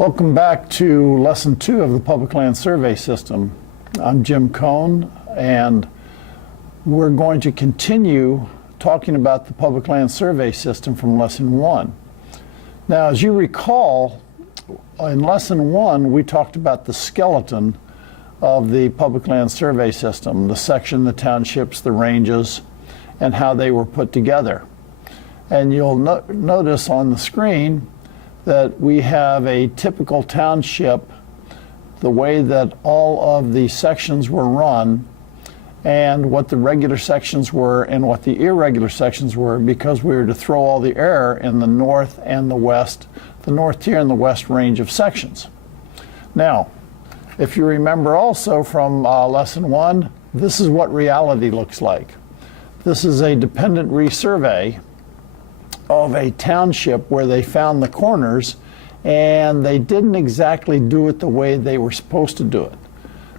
Welcome back to Lesson 2 of the Public Land Survey System. I'm Jim Cohn, and we're going to continue talking about the Public Land Survey System from Lesson 1. Now, as you recall, in Lesson 1, we talked about the skeleton of the Public Land Survey System, the section, the townships, the ranges, and how they were put together. And you'll notice on the screen that we have a typical township, the way that all of the sections were run, and what the regular sections were and what the irregular sections were, because we were to throw all the error in the north and the west, the north tier and the west range of sections. Now, if you remember also from Lesson 1, this is what reality looks like. This is a dependent resurvey of a township where they found the corners, and they didn't exactly do it the way they were supposed to do it.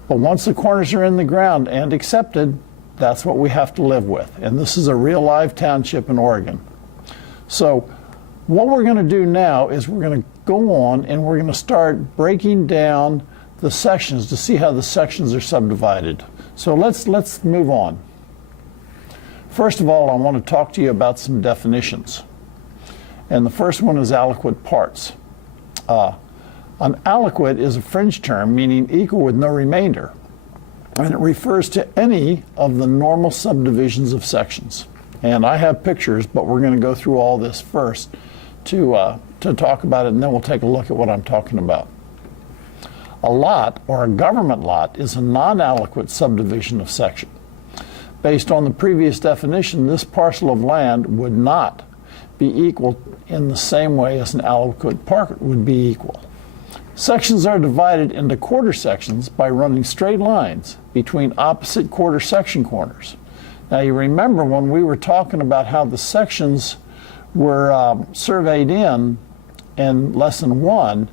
But once the corners are in the ground and accepted, that's what we have to live with. And this is a real live township in Oregon. So what we're going to do now is we're going to go on and we're going to start breaking down the sections to see how the sections are subdivided. So let's move on. First of all, I want to talk to you about some definitions. And the first one is aliquot parts. An aliquot is a fringe term meaning equal with no remainder, and it refers to any of the normal subdivisions of sections. And I have pictures, but we're going to go through all this first to talk about it, and then we'll take a look at what I'm talking about. A lot, or a government lot, is a non-aliquot subdivision of section. Based on the previous definition, this parcel of land would not be equal in the same way as an aliquot part would be equal. Sections are divided into quarter sections by running straight lines between opposite quarter section corners. Now, you remember when we were talking about how the sections were surveyed in Lesson 1,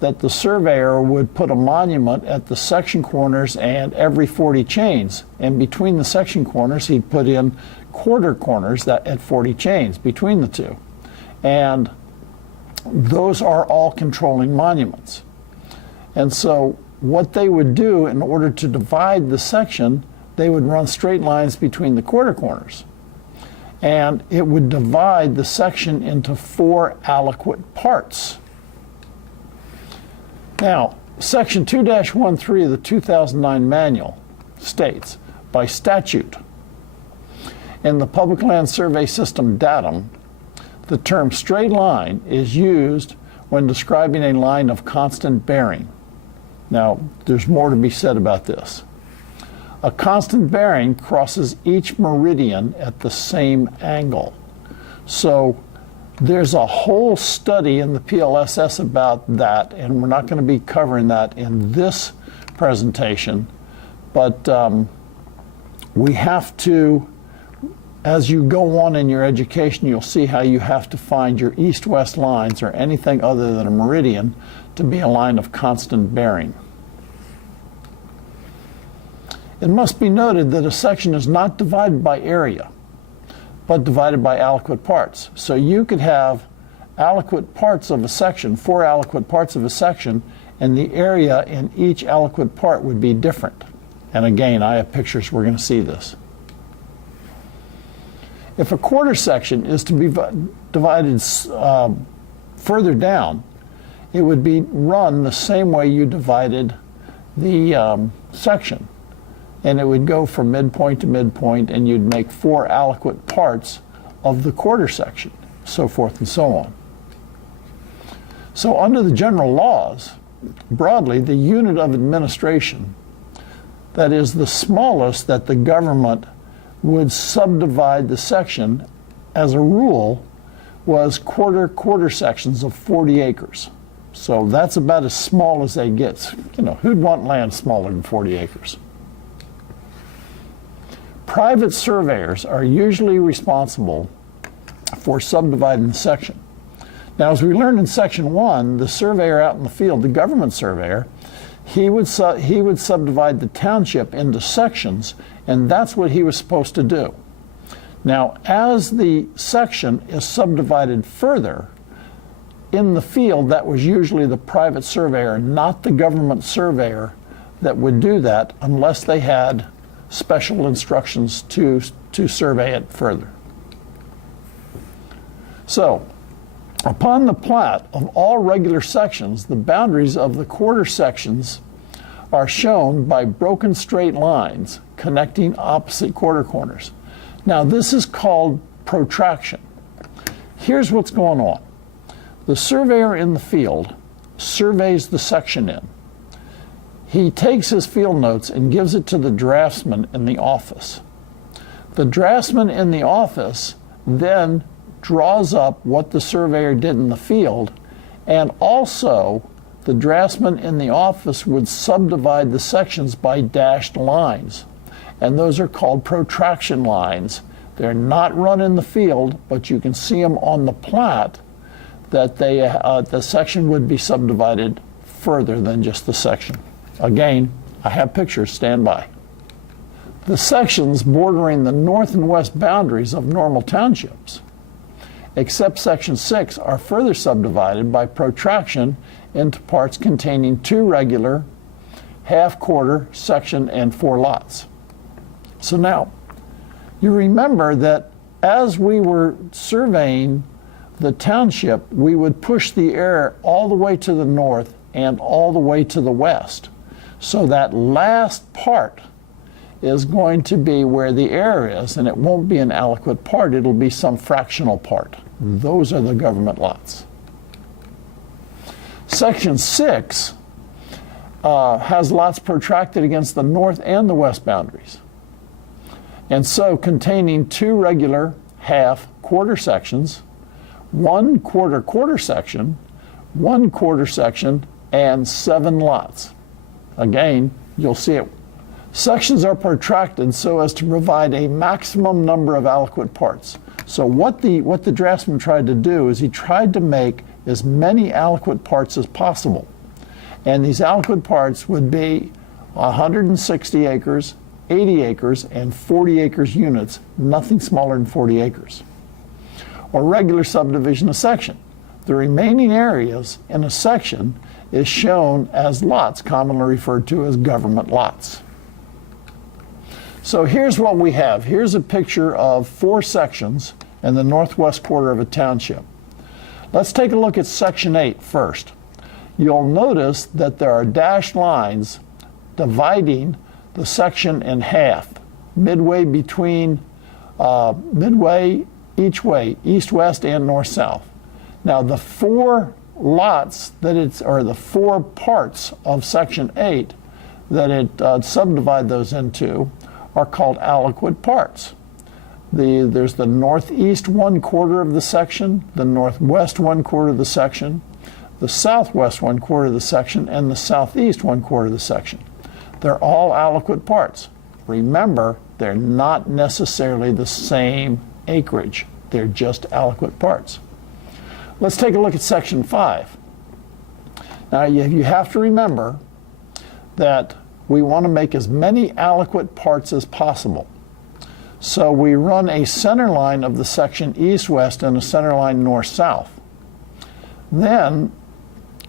that the surveyor would put a monument at the section corners and every 40 chains, and between the section corners he'd put in quarter corners that at 40 chains between the two. And those are all controlling monuments. And so what they would do in order to divide the section, they would run straight lines between the quarter corners. And it would divide the section into 4 aliquot parts. Now, Section 2-13 of the 2009 manual states, by statute, in the Public Land Survey System datum, the term straight line is used when describing a line of constant bearing. Now, there's more to be said about this. A constant bearing crosses each meridian at the same angle. So there's a whole study in the PLSS about that, and we're not going to be covering that in this presentation, but we have to, as you go on in your education, you'll see how you have to find your east-west lines or anything other than a meridian to be a line of constant bearing. It must be noted that a section is not divided by area, but divided by aliquot parts. So you could have aliquot parts of a section, 4 aliquot parts of a section, and the area in each aliquot part would be different. And again, I have pictures, we're going to see this. If a quarter section is to be divided further down, it would be run the same way you divided the section. And it would go from midpoint to midpoint, and you'd make 4 aliquot parts of the quarter section, so forth and so on. So under the general laws, broadly, the unit of administration, that is the smallest that the government would subdivide the section, as a rule, was quarter sections of 40 acres. So that's about as small as they get. You know, who'd want land smaller than 40 acres? Private surveyors are usually responsible for subdividing the section. Now, as we learned in Section 1, the surveyor out in the field, the government surveyor, he would subdivide the township into sections, and that's what he was supposed to do. Now, as the section is subdivided further, in the field, that was usually the private surveyor, not the government surveyor that would do that unless they had special instructions to survey it further. So, upon the plat of all regular sections, the boundaries of the quarter sections are shown by broken straight lines connecting opposite quarter corners. Now, this is called protraction. Here's what's going on. The surveyor in the field surveys the section in. He takes his field notes and gives it to the draftsman in the office. The draftsman in the office then draws up what the surveyor did in the field, and also the draftsman in the office would subdivide the sections by dashed lines, and those are called protraction lines. They're not run in the field, but you can see them on the plat that the section would be subdivided further than just the section. Again, I have pictures, stand by. The sections bordering the north and west boundaries of normal townships, except section 6, are further subdivided by protraction into parts containing 2 regular, half-quarter, section, and 4 lots. So now, you remember that as we were surveying the township, we would push the air all the way to the north and all the way to the west. So that last part is going to be where the air is, and it won't be an aliquot part, it'll be some fractional part. Those are the government lots. Section 6 has lots protracted against the north and the west boundaries, and so containing 2 regular half-quarter sections, 1 quarter section, 1 quarter section, and 7 lots. Again, you'll see it. Sections are protracted so as to provide a maximum number of aliquot parts. So what the draftsman tried to do is he tried to make as many aliquot parts as possible. And these aliquot parts would be 160 acres, 80 acres, and 40 acres units, nothing smaller than 40 acres. Or regular subdivision of section. The remaining areas in a section is shown as lots, commonly referred to as government lots. So here's what we have. Here's a picture of 4 sections in the northwest quarter of a township. Let's take a look at section 8 first. You'll notice that there are dashed lines dividing the section in half, midway each way, east, west, and north, south. Now the 4 lots the 4 parts of section 8 that it subdivides those into are called aliquot parts. There's the northeast 1/4 of the section, the northwest 1/4 of the section, the southwest 1/4 of the section, and the southeast 1/4 of the section. They're all aliquot parts. Remember, they're not necessarily the same acreage. They're just aliquot parts. Let's take a look at section 5. Now you have to remember that we want to make as many aliquot parts as possible. So we run a center line of the section east-west and a center line north-south. Then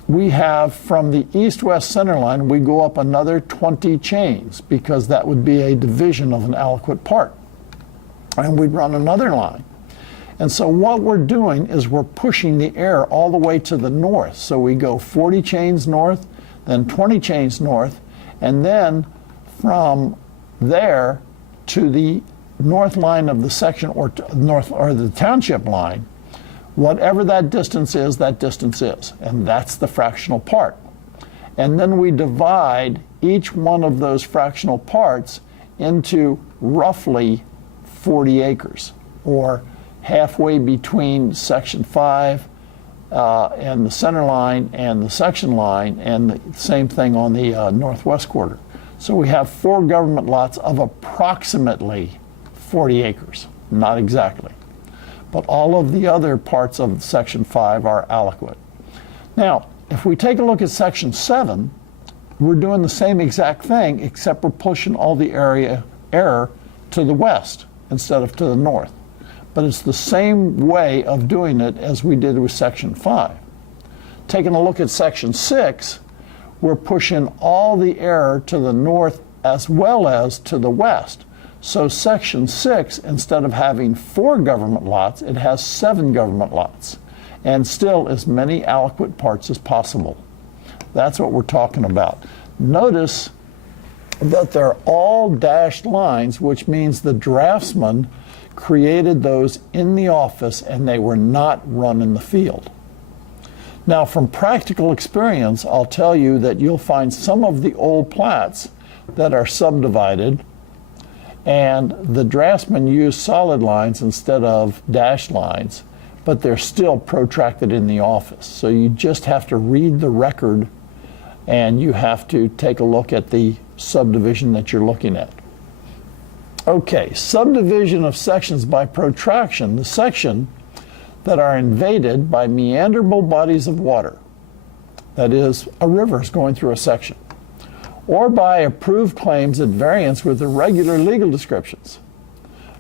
we have from the east-west center line, we go up another 20 chains because that would be a division of an aliquot part. And we'd run another line. And so what we're doing is we're pushing the air all the way to the north. So we go 40 chains north, then 20 chains north, and then from there to the north line of the section or the township line, whatever that distance is, and that's the fractional part. And then we divide each one of those fractional parts into roughly 40 acres, or halfway between section 5 and the center line and the section line, and the same thing on the northwest quarter. So we have 4 government lots of approximately 40 acres, not exactly. But all of the other parts of section 5 are aliquot. Now, if we take a look at section 7, we're doing the same exact thing, except we're pushing all the air to the west instead of to the north. But it's the same way of doing it as we did with section 5. taking a look at Section 6, we're pushing all the error to the north as well as to the west. So Section 6, instead of having 4 government lots, it has 7 government lots, and still as many aliquot parts as possible. That's what we're talking about. Notice that they're all dashed lines, which means the draftsman created those in the office and they were not run in the field. Now, from practical experience, I'll tell you that you'll find some of the old plats that are subdivided and the draftsman used solid lines instead of dashed lines, but they're still protracted in the office. So you just have to read the record and you have to take a look at the subdivision that you're looking at. Okay, subdivision of sections by protraction, the section that are invaded by meanderable bodies of water, that is, a river is going through a section, or by approved claims at variance with the regular legal descriptions,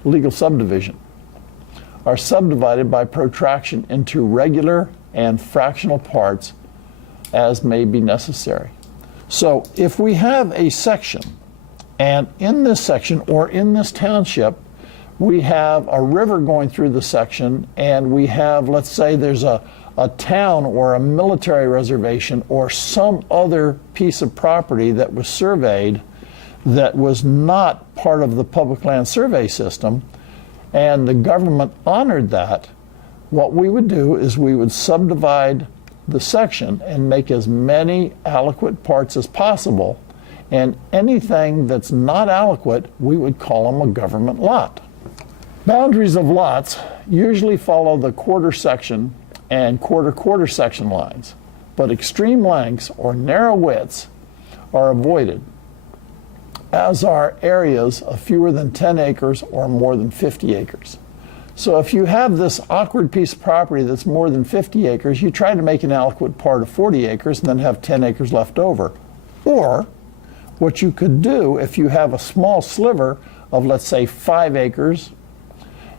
legal subdivision, are subdivided by protraction into regular and fractional parts as may be necessary. So if we have a section, and in this section or in this township, we have a river going through the section, and we have, let's say there's a town or a military reservation or some other piece of property that was surveyed that was not part of the public land survey system, and the government honored that, what we would do is we would subdivide the section and make as many aliquot parts as possible, and anything that's not aliquot, we would call them a government lot. Boundaries of lots usually follow the quarter section and quarter section lines, but extreme lengths or narrow widths are avoided, as are areas of fewer than 10 acres or more than 50 acres. So if you have this awkward piece of property that's more than 50 acres, you try to make an aliquot part of 40 acres and then have 10 acres left over. Or what you could do if you have a small sliver of, let's say, 5 acres,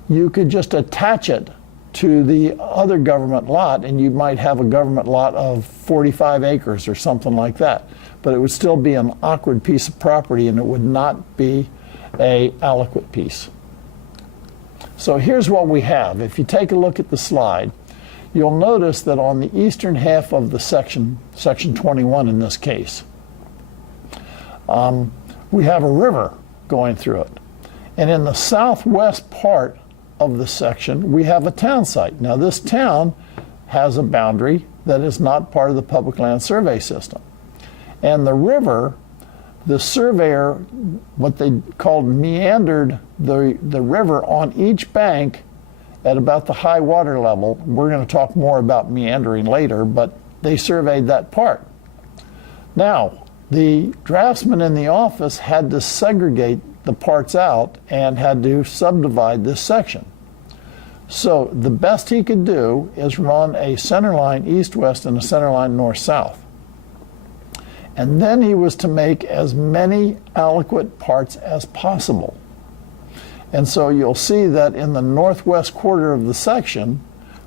you could just attach it to the other government lot, and you might have a government lot of 45 acres or something like that. But it would still be an awkward piece of property, and it would not be a aliquot piece. So here's what we have. If you take a look at the slide, you'll notice that on the eastern half of the section, section 21 in this case, we have a river going through it. And in the southwest part of the section, we have a town site. Now this town has a boundary that is not part of the public land survey system. And the river, the surveyor, what they called meandered the river on each bank at about the high water level. We're going to talk more about meandering later, but they surveyed that part. Now, the draftsman in the office had to segregate the parts out and had to subdivide this section. So the best he could do is run a center line east-west and a center line north-south. And then he was to make as many aliquot parts as possible. And so you'll see that in the northwest quarter of the section,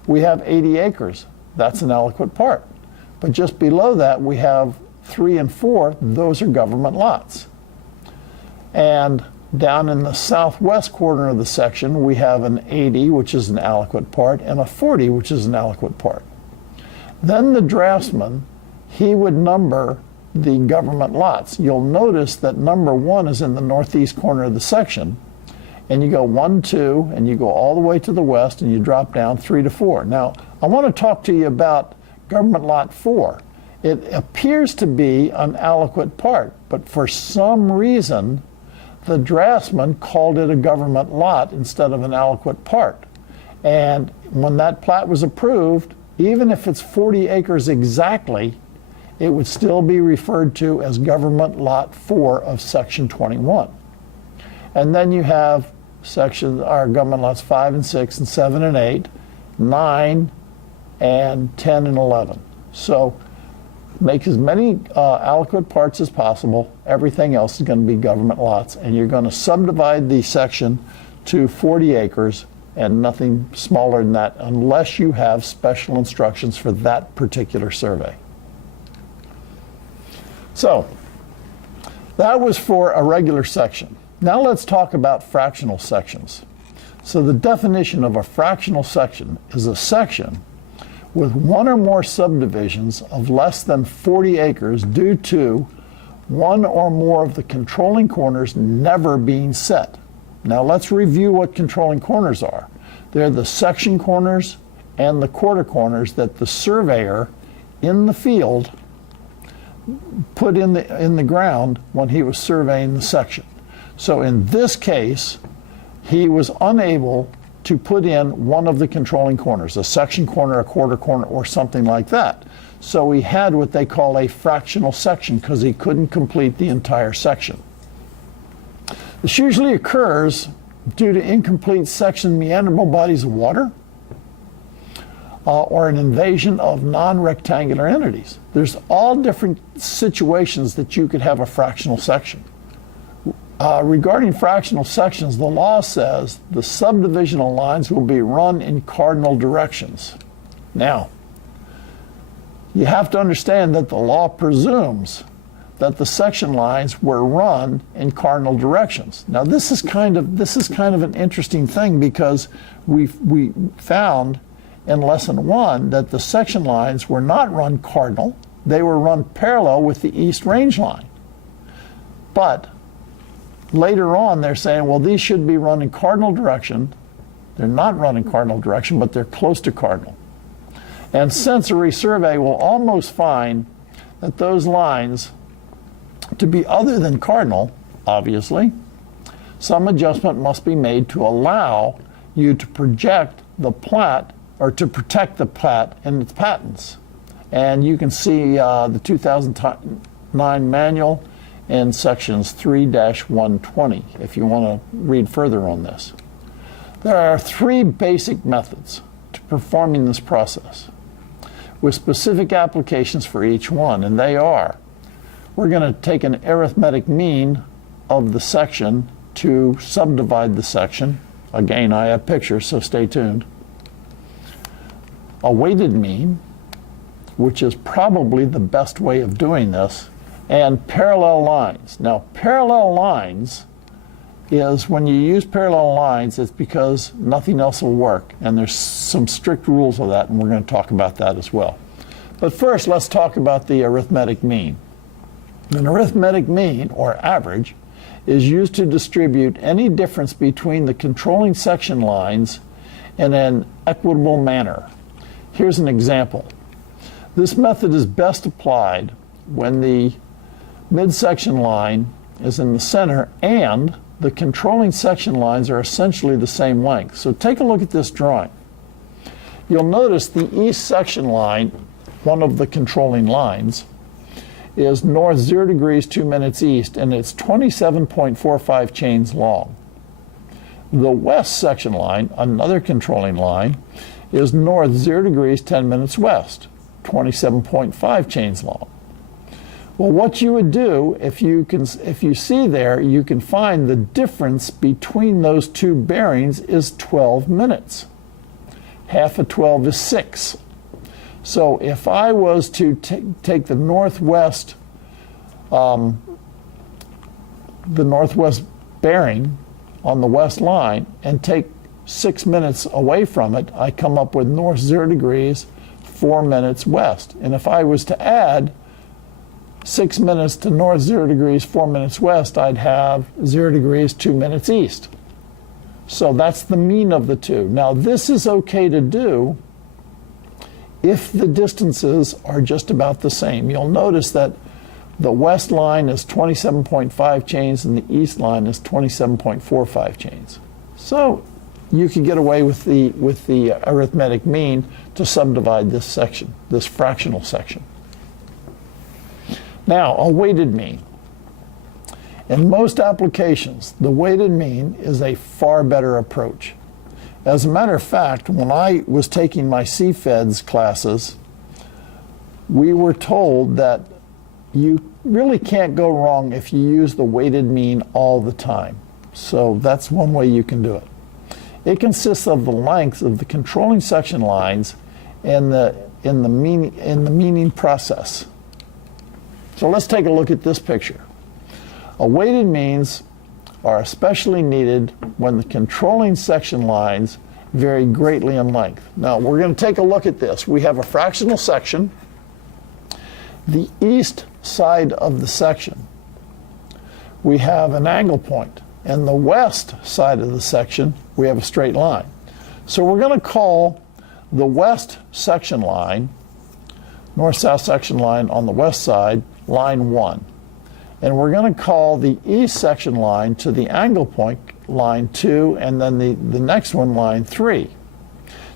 we have 80 acres. That's an aliquot part. But just below that, we have 3 and 4. Those are government lots. And down in the southwest corner of the section, we have an 80, which is an aliquot part, and a 40, which is an aliquot part. Then the draftsman, he would number the government lots. You'll notice that number 1 is in the northeast corner of the section, and you go 1, 2, and you go all the way to the west, and you drop down 3 to 4. Now, I want to talk to you about government lot 4. It appears to be an aliquot part, but for some reason, the draftsman called it a government lot instead of an aliquot part. And when that plat was approved, even if it's 40 acres exactly, it would still be referred to as government lot 4 of section 21. And then you have government lots 5 and 6 and 7 and 8, 9 and 10 and 11. So make as many aliquot parts as possible. Everything else is going to be government lots, and you're going to subdivide the section to 40 acres and nothing smaller than that unless you have special instructions for that particular survey. So that was for a regular section. Now let's talk about fractional sections. So the definition of a fractional section is a section with one or more subdivisions of less than 40 acres due to one or more of the controlling corners never being set. Now let's review what controlling corners are. They're the section corners and the quarter corners that the surveyor in the field put in the ground when he was surveying the section. So in this case, he was unable to put in one of the controlling corners, a section corner, a quarter corner, or something like that. So he had what they call a fractional section because he couldn't complete the entire section. This usually occurs due to incomplete section meanderable bodies of water or an invasion of non-rectangular entities. There's all different situations that you could have a fractional section. Regarding fractional sections, the law says the subdivisional lines will be run in cardinal directions. Now, you have to understand that the law presumes that the section lines were run in cardinal directions. Now, this is kind of an interesting thing because we found in lesson 1 that the section lines were not run cardinal; they were run parallel with the east range line. But later on, they're saying, well, these should be run in cardinal direction. They're not run in cardinal direction, but they're close to cardinal. And since a resurvey will almost find that those lines to be other than cardinal, obviously, some adjustment must be made to allow you to project the plat or to protect the plat in its patents. And you can see the 2009 manual in sections 3-120 if you want to read further on this. There are 3 basic methods to performing this process with specific applications for each one, and they are: we're going to take an arithmetic mean of the section to subdivide the section. Again, I have pictures, so stay tuned. A weighted mean, which is probably the best way of doing this, and parallel lines. Now, parallel lines is when you use parallel lines, it's because nothing else will work, and there's some strict rules of that, and we're going to talk about that as well. But first, let's talk about the arithmetic mean. An arithmetic mean, or average, is used to distribute any difference between the controlling section lines in an equitable manner. Here's an example. This method is best applied when the midsection line is in the center and the controlling section lines are essentially the same length. So take a look at this drawing. You'll notice the east section line, one of the controlling lines, is north 0 degrees 2 minutes east, and it's 27.45 chains long. The west section line, another controlling line, is north 0 degrees 10 minutes west, 27.5 chains long. Well, what you would do, if you see there, you can find the difference between those two bearings is 12 minutes. Half of 12 is 6. So if I was to take the northwest bearing on the west line and take 6 minutes away from it, I come up with north 0 degrees, 4 minutes west. And if I was to add 6 minutes to north 0 degrees, 4 minutes west, I'd have 0 degrees, 2 minutes east. So that's the mean of the two. Now, this is okay to do if the distances are just about the same. You'll notice that the west line is 27.5 chains and the east line is 27.45 chains. So you can get away with the arithmetic mean to subdivide this section, this fractional section. Now, a weighted mean. In most applications, the weighted mean is a far better approach. As a matter of fact, when I was taking my CFEDS classes, we were told that you really can't go wrong if you use the weighted mean all the time. So that's one way you can do it. It consists of the lengths of the controlling section lines in the meaning process. So let's take a look at this picture. A weighted means are especially needed when the controlling section lines vary greatly in length. Now we're going to take a look at this. We have a fractional section. The east side of the section, we have an angle point, and the west side of the section, we have a straight line. So we're going to call the west section line, north-south section line on the west side, line 1. And we're going to call the east section line to the angle point line 2, and then the next one line 3.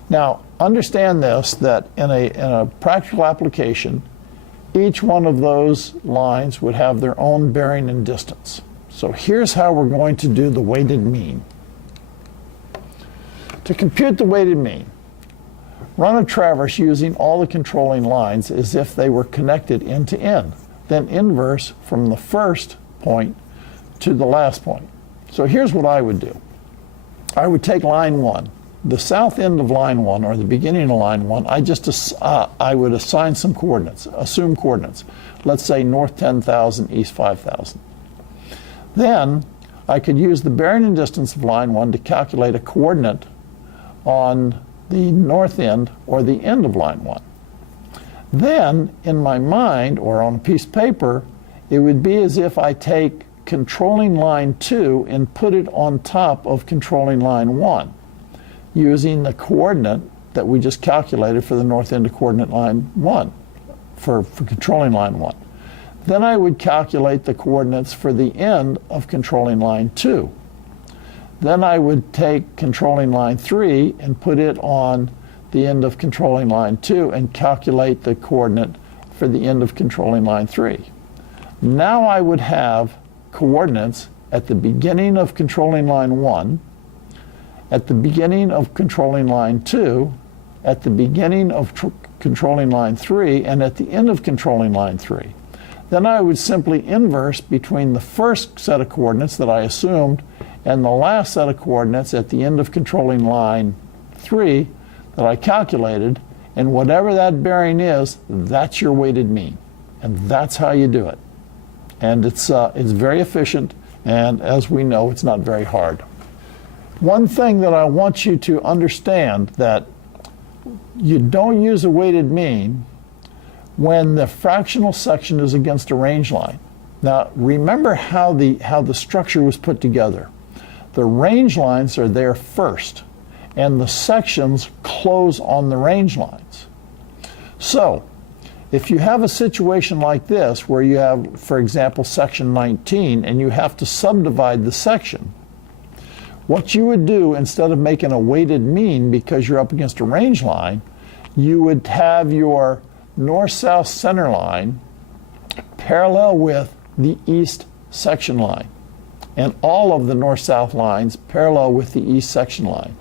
Now understand this, that in a practical application, each one of those lines would have their own bearing and distance. So here's how we're going to do the weighted mean. To compute the weighted mean, run a traverse using all the controlling lines as if they were connected end to end, then inverse from the first point to the last point. So here's what I would do. I would take line 1, the south end of line 1, or the beginning of line 1, I would assign some coordinates, assume coordinates. Let's say north 10,000, east 5,000. Then I could use the bearing and distance of line 1 to calculate a coordinate on the north end or the end of line 1. Then in my mind, or on a piece of paper, it would be as if I take controlling line 2 and put it on top of controlling line 1, using the coordinate that we just calculated for the north end of coordinate line 1, for controlling line 1. Then I would calculate the coordinates for the end of controlling line 2. Then I would take controlling line 3 and put it on the end of controlling line 2 and calculate the coordinate for the end of controlling line 3. Now I would have coordinates at the beginning of controlling line 1, at the beginning of controlling line 2, at the beginning of controlling line 3, and at the end of controlling line 3. Then I would simply inverse between the first set of coordinates that I assumed and the last set of coordinates at the end of controlling line 3 that I calculated, and whatever that bearing is, that's your weighted mean. And that's how you do it. And it's very efficient, and as we know, it's not very hard. One thing that I want you to understand, that you don't use a weighted mean when the fractional section is against a range line. Now remember how the structure was put together. The range lines are there first, and the sections close on the range lines. So if you have a situation like this where you have, for example, section 19, and you have to subdivide the section, what you would do, instead of making a weighted mean because you're up against a range line, you would have your north-south center line parallel with the east section line, and all of the north-south lines parallel with the east section line.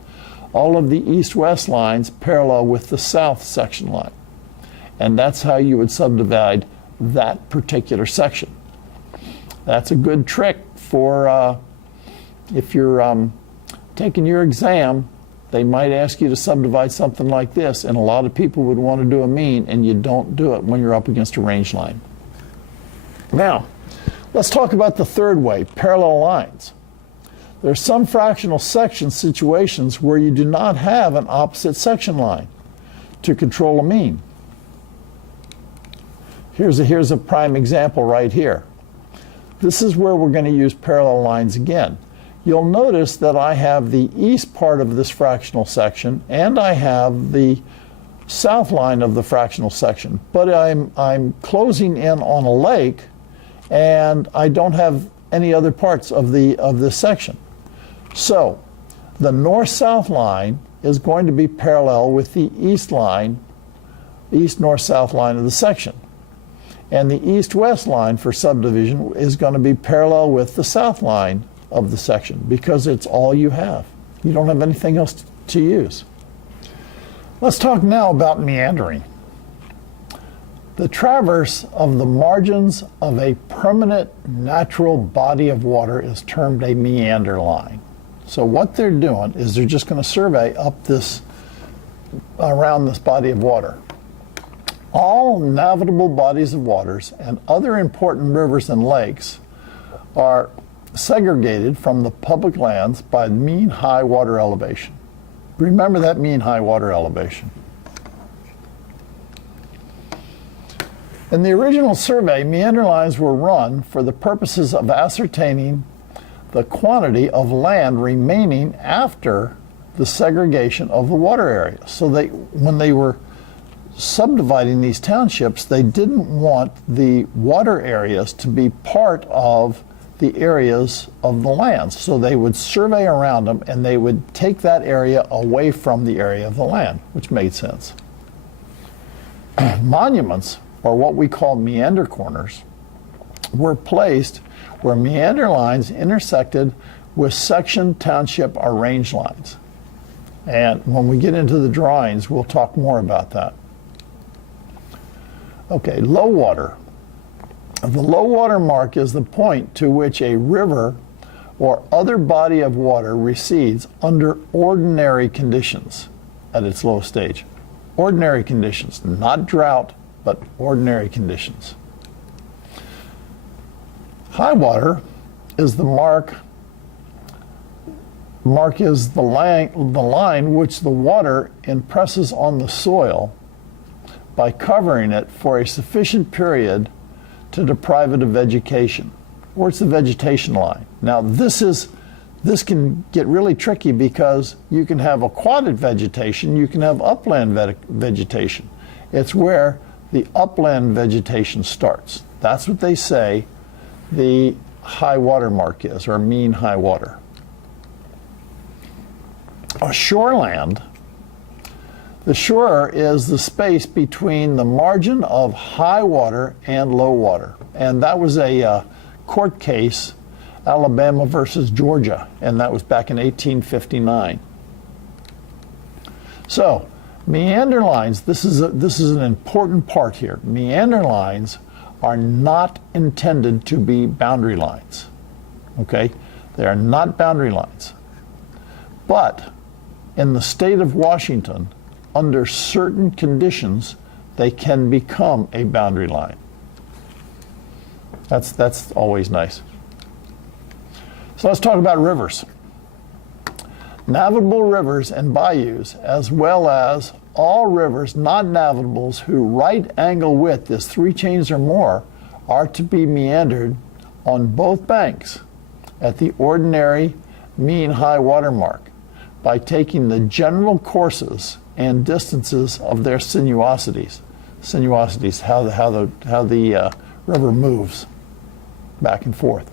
All of the east-west lines parallel with the south section line. And that's how you would subdivide that particular section. That's a good trick for if you're taking your exam. They might ask you to subdivide something like this, and a lot of people would want to do a mean, and you don't do it when you're up against a range line. Now, let's talk about the third way, parallel lines. There are some fractional section situations where you do not have an opposite section line to control a mean. Here's a prime example right here. This is where we're going to use parallel lines again. You'll notice that I have the east part of this fractional section, and I have the south line of the fractional section, but I'm closing in on a lake, and I don't have any other parts of this section. So the north-south line is going to be parallel with the east line, east-north-south line of the section. And the east-west line for subdivision is going to be parallel with the south line of the section, because it's all you have. You don't have anything else to use. Let's talk now about meandering. The traverse of the margins of a permanent natural body of water is termed a meander line. So what they're doing is they're just going to survey up this, around this body of water. All navigable bodies of waters and other important rivers and lakes are segregated from the public lands by mean high water elevation. Remember that mean high water elevation. In the original survey, meander lines were run for the purposes of ascertaining the quantity of land remaining after the segregation of the water area. So when they were subdividing these townships, they didn't want the water areas to be part of the areas of the lands. So they would survey around them and they would take that area away from the area of the land, which made sense. Monuments, or what we call meander corners, were placed where meander lines intersected with section, township, or range lines. And when we get into the drawings, we'll talk more about that. Okay, low water. The low water mark is the point to which a river or other body of water recedes under ordinary conditions at its lowest stage. Ordinary conditions, not drought, but ordinary conditions. High water is the mark. Mark is the line which the water impresses on the soil by covering it for a sufficient period to deprive it of vegetation, or it's the vegetation line. Now this can get really tricky because you can have aquatic vegetation, you can have upland vegetation. It's where the upland vegetation starts. That's what they say the high water mark is, or mean high water. A shoreland, the shore is the space between the margin of high water and low water. And that was a court case, Alabama versus Georgia, and that was back in 1859. So, meander lines, this is an important part here. Meander lines are not intended to be boundary lines. Okay? They are not boundary lines. But in the state of Washington, under certain conditions, they can become a boundary line. That's always nice. So let's talk about rivers. Navigable rivers and bayous, as well as all rivers not navigables whose right angle width is 3 chains or more, are to be meandered on both banks at the ordinary mean high water mark by taking the general courses and distances of their sinuosities. Sinuosities, how the river moves back and forth.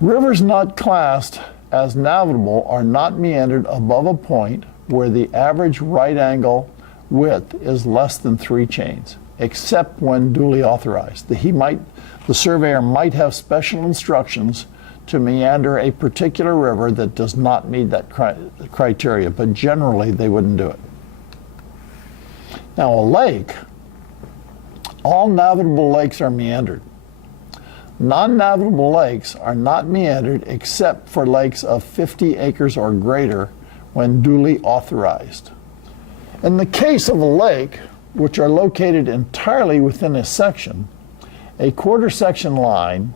Rivers not classed as navigable are not meandered above a point where the average right angle width is less than 3 chains, except when duly authorized. The surveyor might have special instructions to meander a particular river that does not meet that criteria, but generally they wouldn't do it. Now a lake, all navigable lakes are meandered. Non-navigable lakes are not meandered except for lakes of 50 acres or greater when duly authorized. In the case of a lake, which are located entirely within a section, a quarter section line,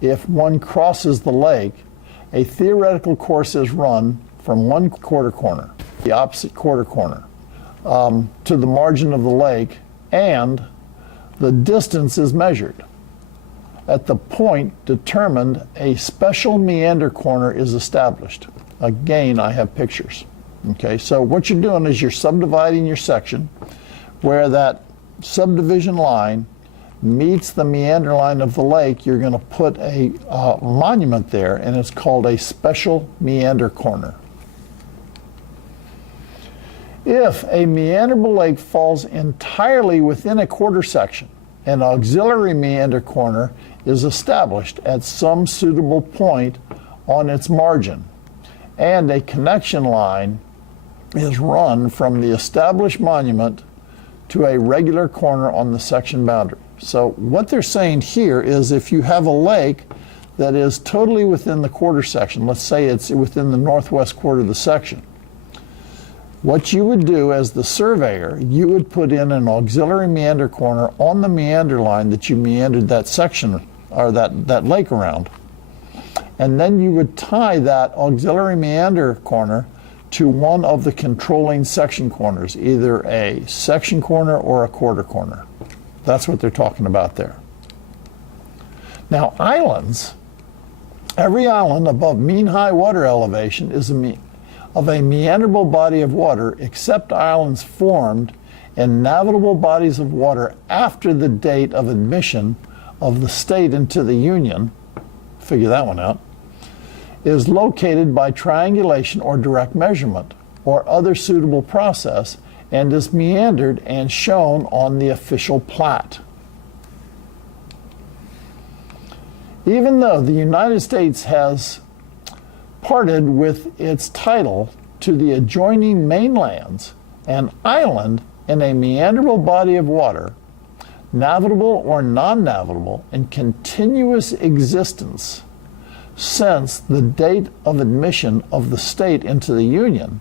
if one crosses the lake, a theoretical course is run from one quarter corner, the opposite quarter corner, to the margin of the lake, and the distance is measured. At the point determined, a special meander corner is established. Again, I have pictures. Okay, so what you're doing is you're subdividing your section where that subdivision line meets the meander line of the lake. You're going to put a monument there, and it's called a special meander corner. If a meanderable lake falls entirely within a quarter section, an auxiliary meander corner is established at some suitable point on its margin, and a connection line is run from the established monument to a regular corner on the section boundary. So what they're saying here is if you have a lake that is totally within the quarter section, let's say it's within the northwest quarter of the section, what you would do as the surveyor, you would put in an auxiliary meander corner on the meander line that you meandered that section or that lake around. And then you would tie that auxiliary meander corner to one of the controlling section corners, either a section corner or a quarter corner. That's what they're talking about there. Now, islands, every island above mean high water elevation is of a meanderable body of water, except islands formed in navigable bodies of water after the date of admission of the state into the Union, figure that one out, is located by triangulation or direct measurement or other suitable process and is meandered and shown on the official plat. Even though the United States has parted with its title to the adjoining mainlands, an island in a meanderable body of water, navigable or non-navigable, in continuous existence since the date of admission of the state into the Union,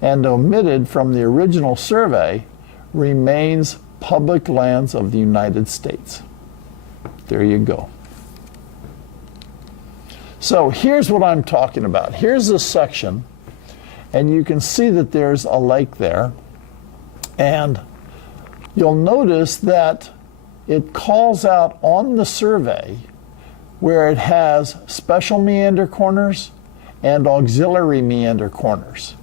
and omitted from the original survey, remains public lands of the United States. There you go. So here's what I'm talking about. Here's this section, and you can see that there's a lake there, and you'll notice that it calls out on the survey where it has special meander corners and auxiliary meander corners.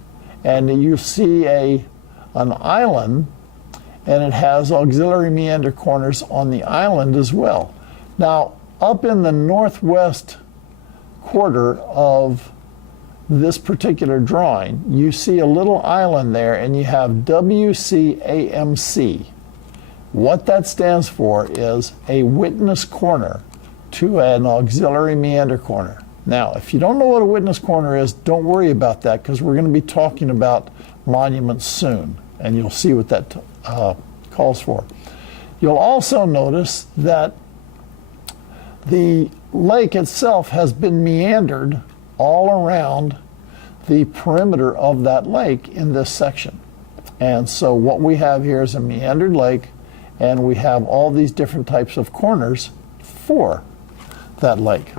And you see an island, and it has auxiliary meander corners on the island as well. Now, up in the northwest quarter of this particular drawing, you see a little island there, and you have WCAMC. What that stands for is a witness corner to an auxiliary meander corner. Now, if you don't know what a witness corner is, don't worry about that, because we're going to be talking about monuments soon, and you'll see what that calls for. You'll also notice that the lake itself has been meandered all around the perimeter of that lake in this section. And so what we have here is a meandered lake, and we have all these different types of corners for that lake.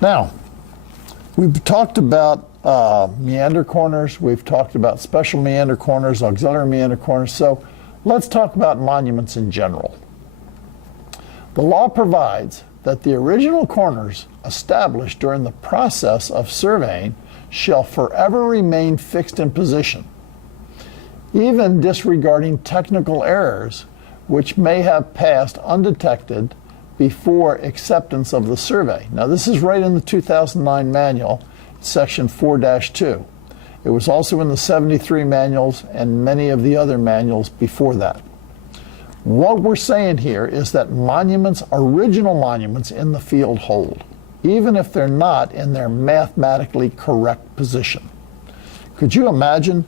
Now, we've talked about meander corners, we've talked about special meander corners, auxiliary meander corners, so let's talk about monuments in general. The law provides that the original corners established during the process of surveying shall forever remain fixed in position, even disregarding technical errors which may have passed undetected before acceptance of the survey. Now, this is right in the 2009 manual, section 4-2. It was also in the 73 manuals and many of the other manuals before that. What we're saying here is that monuments, original monuments in the field hold, even if they're not in their mathematically correct position. Could you imagine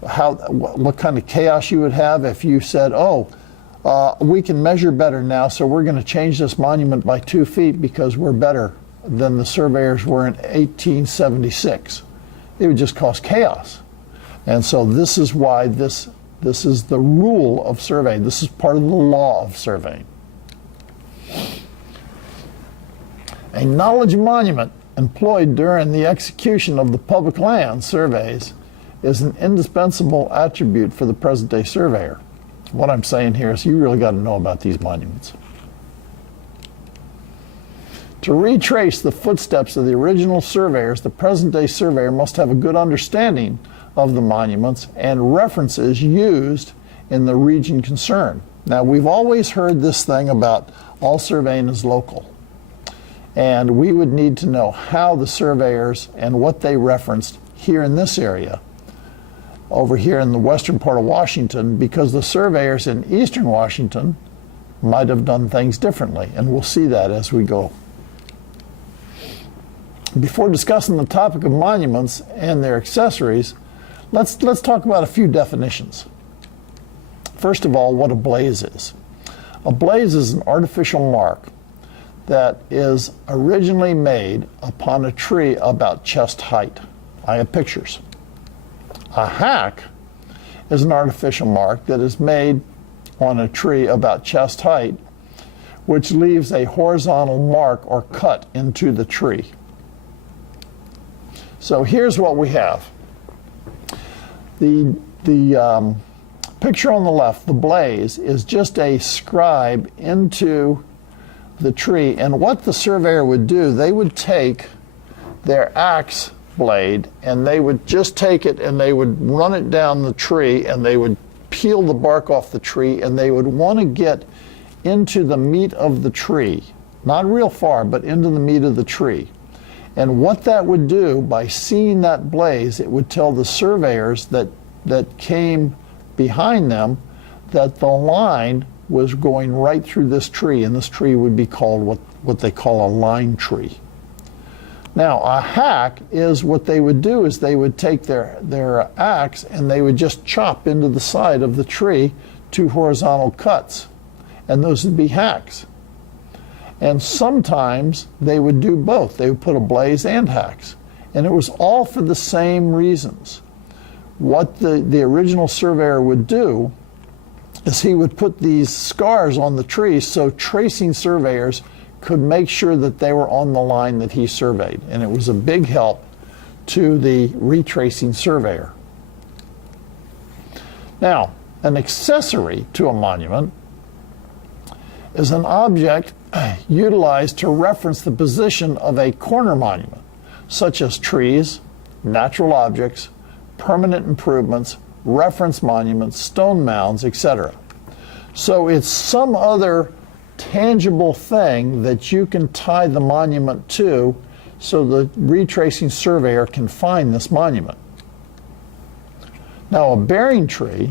what kind of chaos you would have if you said, we can measure better now, so we're going to change this monument by 2 feet because we're better than the surveyors were in 1876. It would just cause chaos. And so this is why this is the rule of surveying. This is part of the law of surveying. A knowledge monument employed during the execution of the public land surveys is an indispensable attribute for the present-day surveyor. What I'm saying here is you really got to know about these monuments. To retrace the footsteps of the original surveyors, the present-day surveyor must have a good understanding of the monuments and references used in the region concerned. Now, we've always heard this thing about all surveying is local. And we would need to know how the surveyors and what they referenced here in this area, over here in the western part of Washington, because the surveyors in eastern Washington might have done things differently, and we'll see that as we go. Before discussing the topic of monuments and their accessories, let's talk about a few definitions. First of all, what a blaze is. A blaze is an artificial mark that is originally made upon a tree about chest height. I have pictures. A hack is an artificial mark that is made on a tree about chest height, which leaves a horizontal mark or cut into the tree. So here's what we have. The picture on the left, the blaze, is just a scribe into the tree. And what the surveyor would do, they would take their axe blade and they would just take it and they would run it down the tree and they would peel the bark off the tree, and they would want to get into the meat of the tree. Not real far, but into the meat of the tree. And what that would do, by seeing that blaze, it would tell the surveyors that came behind them that the line was going right through this tree, and this tree would be called what they call a line tree. Now, a hack is what they would do is they would take their axe and they would just chop into the side of the tree 2 horizontal cuts, and those would be hacks. And sometimes they would do both. They would put a blaze and hacks. And it was all for the same reasons. What the original surveyor would do is he would put these scars on the trees so tracing surveyors could make sure that they were on the line that he surveyed. And it was a big help to the retracing surveyor. Now, an accessory to a monument is an object utilized to reference the position of a corner monument, such as trees, natural objects, permanent improvements, reference monuments, stone mounds, etc. So it's some other tangible thing that you can tie the monument to so the retracing surveyor can find this monument. Now, a bearing tree,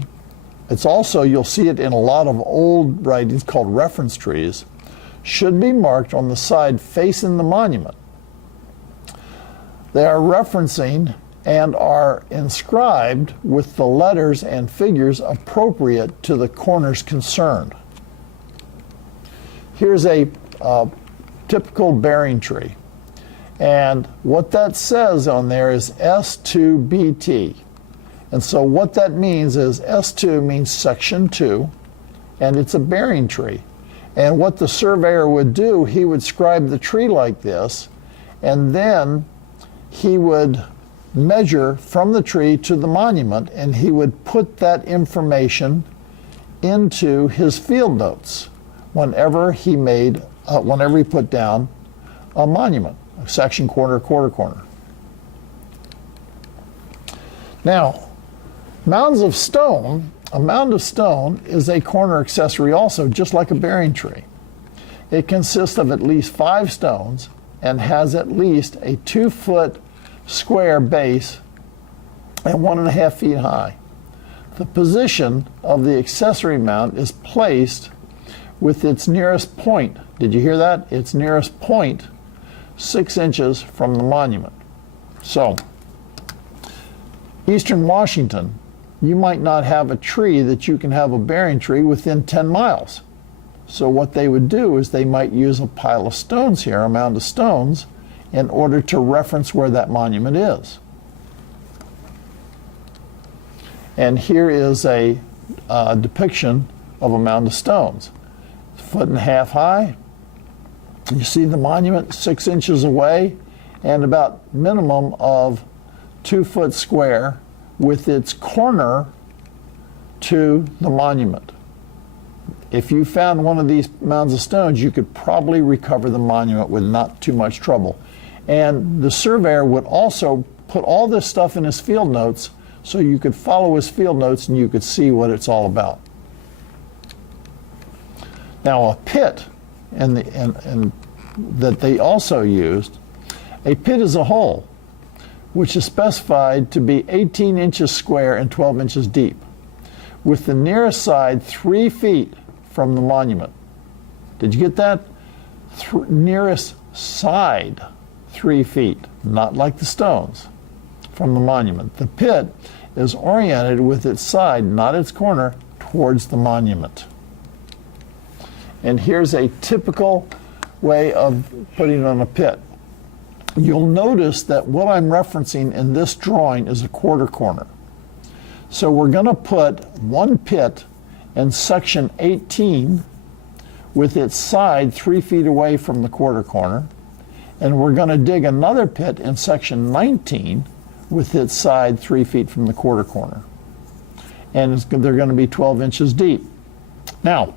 it's also, you'll see it in a lot of old writings called reference trees, should be marked on the side facing the monument. They are referencing and are inscribed with the letters and figures appropriate to the corners concerned. Here's a typical bearing tree. And what that says on there is S2BT. And so what that means is S2 means section 2, and it's a bearing tree. And what the surveyor would do, he would scribe the tree like this, and then he would measure from the tree to the monument, and he would put that information into his field notes whenever he put down a monument, a section, corner, quarter corner. Now, mounds of stone, a mound of stone is a corner accessory also, just like a bearing tree. It consists of at least 5 stones and has at least a 2-foot square base and 1.5 feet high. The position of the accessory mound is placed with its nearest point. Did you hear that? Its nearest point 6 inches from the monument. So, Eastern Washington, you might not have a tree that you can have a bearing tree within 10 miles. So what they would do is they might use a pile of stones here, a mound of stones, in order to reference where that monument is. And here is a depiction of a mound of stones. 1.5 feet high. You see the monument 6 inches away and about minimum of 2 foot square with its corner to the monument. If you found one of these mounds of stones, you could probably recover the monument with not too much trouble. And the surveyor would also put all this stuff in his field notes so you could follow his field notes and you could see what it's all about. Now, a pit, and that they also used, a pit is a hole which is specified to be 18 inches square and 12 inches deep, with the nearest side 3 feet from the monument. Did you get that? Nearest side 3 feet, not like the stones, from the monument. The pit is oriented with its side, not its corner, towards the monument. And here's a typical way of putting it on a pit. You'll notice that what I'm referencing in this drawing is a quarter corner. So we're going to put one pit in section 18 with its side 3 feet away from the quarter corner, and we're going to dig another pit in section 19 with its side 3 feet from the quarter corner. And they're going to be 12 inches deep. Now,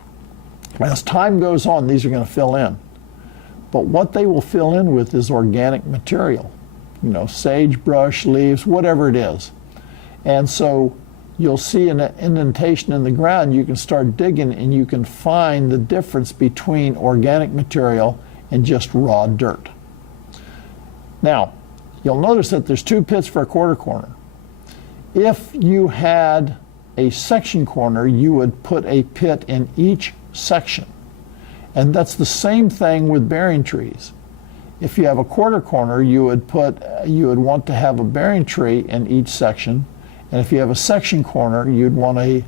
as time goes on, these are going to fill in. But what they will fill in with is organic material, you know, sagebrush, leaves, whatever it is. And so you'll see an indentation in the ground. You can start digging and you can find the difference between organic material and just raw dirt. Now, you'll notice that there's 2 pits for a quarter corner. If you had a section corner, you would put a pit in each section. And that's the same thing with bearing trees. If you have a quarter corner, you would want to have a bearing tree in each section. And if you have a section corner, you'd want a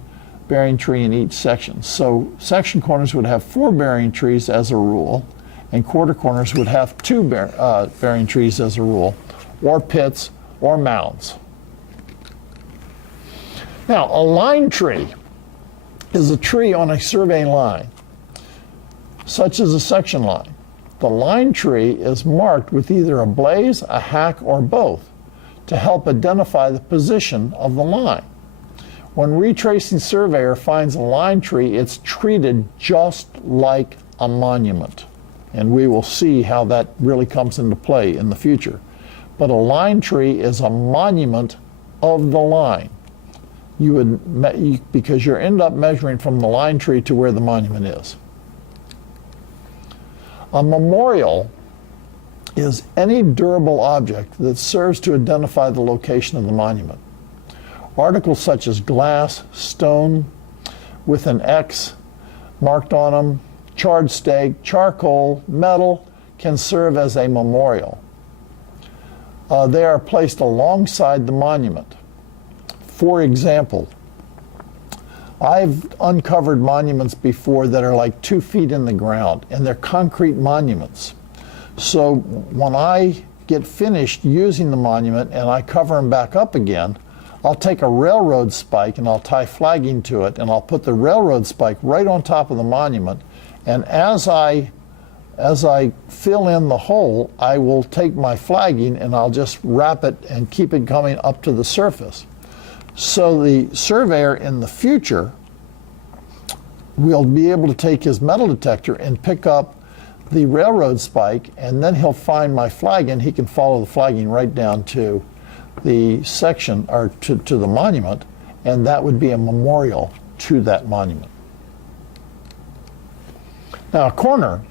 bearing tree in each section. So section corners would have 4 bearing trees as a rule, and quarter corners would have 2 bearing trees as a rule, or pits, or mounds. Now, a line tree is a tree on a survey line, such as a section line. The line tree is marked with either a blaze, a hack, or both to help identify the position of the line. When retracing surveyor finds a line tree, it's treated just like a monument. And we will see how that really comes into play in the future. But a line tree is a monument of the line. Because you end up measuring from the line tree to where the monument is. A memorial is any durable object that serves to identify the location of the monument. Articles such as glass, stone with an X marked on them, charred stake, charcoal, metal can serve as a memorial. They are placed alongside the monument. For example, I've uncovered monuments before that are like 2 feet in the ground, and they're concrete monuments. So when I get finished using the monument and I cover them back up again, I'll take a railroad spike and I'll tie flagging to it, and I'll put the railroad spike right on top of the monument. And as I fill in the hole, I will take my flagging and I'll just wrap it and keep it coming up to the surface. So the surveyor in the future will be able to take his metal detector and pick up the railroad spike, and then he'll find my flagging. He can follow the flagging right down to the section, or to the monument, and that would be a memorial to that monument. Now, a corner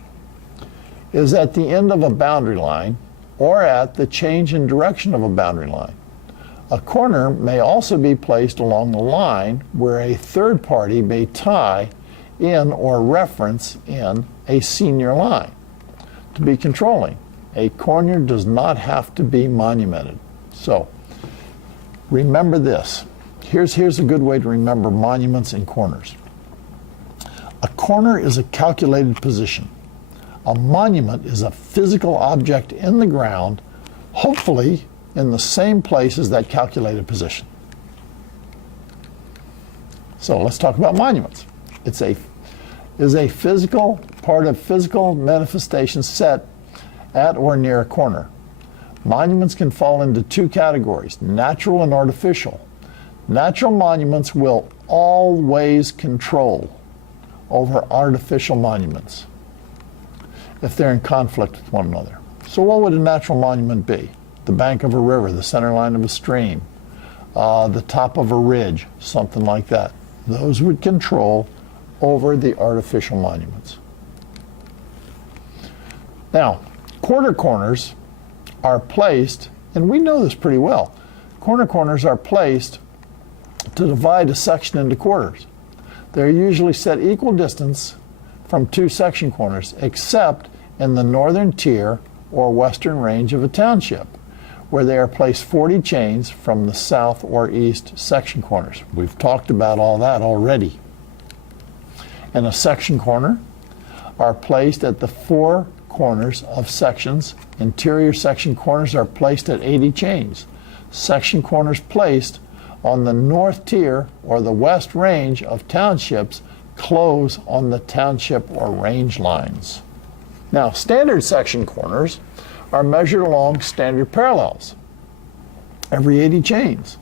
is at the end of a boundary line or at the change in direction of a boundary line. A corner may also be placed along the line where a third party may tie in or reference in a senior line to be controlling. A corner does not have to be monumented. So remember this. Here's a good way to remember monuments and corners. A corner is a calculated position. A monument is a physical object in the ground, hopefully in the same place as that calculated position. So let's talk about monuments. It's a physical part of physical manifestation set at or near a corner. Monuments can fall into 2 categories, natural and artificial. Natural monuments will always control over artificial monuments if they're in conflict with one another. So what would a natural monument be? The bank of a river, the center line of a stream, the top of a ridge, something like that. Those would control over the artificial monuments. Now, quarter corners are placed, and we know this pretty well, corners are placed to divide a section into quarters. They're usually set equal distance from 2 section corners, except in the northern tier or western range of a township, where they are placed 40 chains from the south or east section corners. We've talked about all that already. In a section corner, are placed at the four corners of sections. Interior section corners are placed at 80 chains. Section corners placed on the north tier or the west range of townships close on the township or range lines. Now, standard section corners are measured along standard parallels every 80 chains.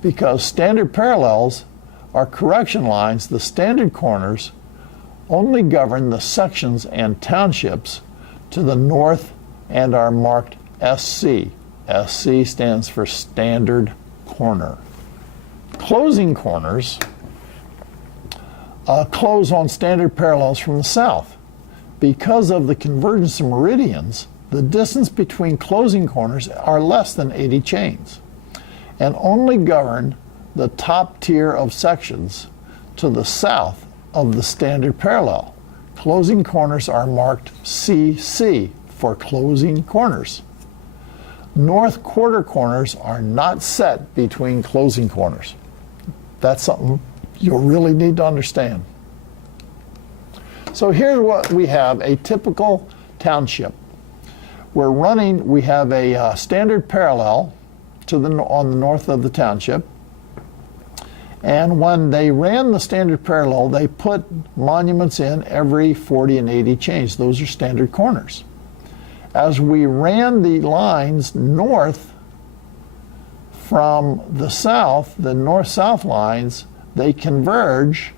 Because standard parallels are correction lines, the standard corners only govern the sections and townships to the north and are marked SC. SC stands for standard corner. Closing corners close on standard parallels from the south. Because of the convergence of meridians, the distance between closing corners are less than 80 chains and only govern the top tier of sections to the south of the standard parallel. Closing corners are marked CC for closing corners. North quarter corners are not set between closing corners. That's something you'll really need to understand. So here's what we have, a typical township. We have a standard parallel on the north of the township. And when they ran the standard parallel, they put monuments in every 40 and 80 chains. Those are standard corners. As we ran the lines north from the south, the north-south lines, they converge,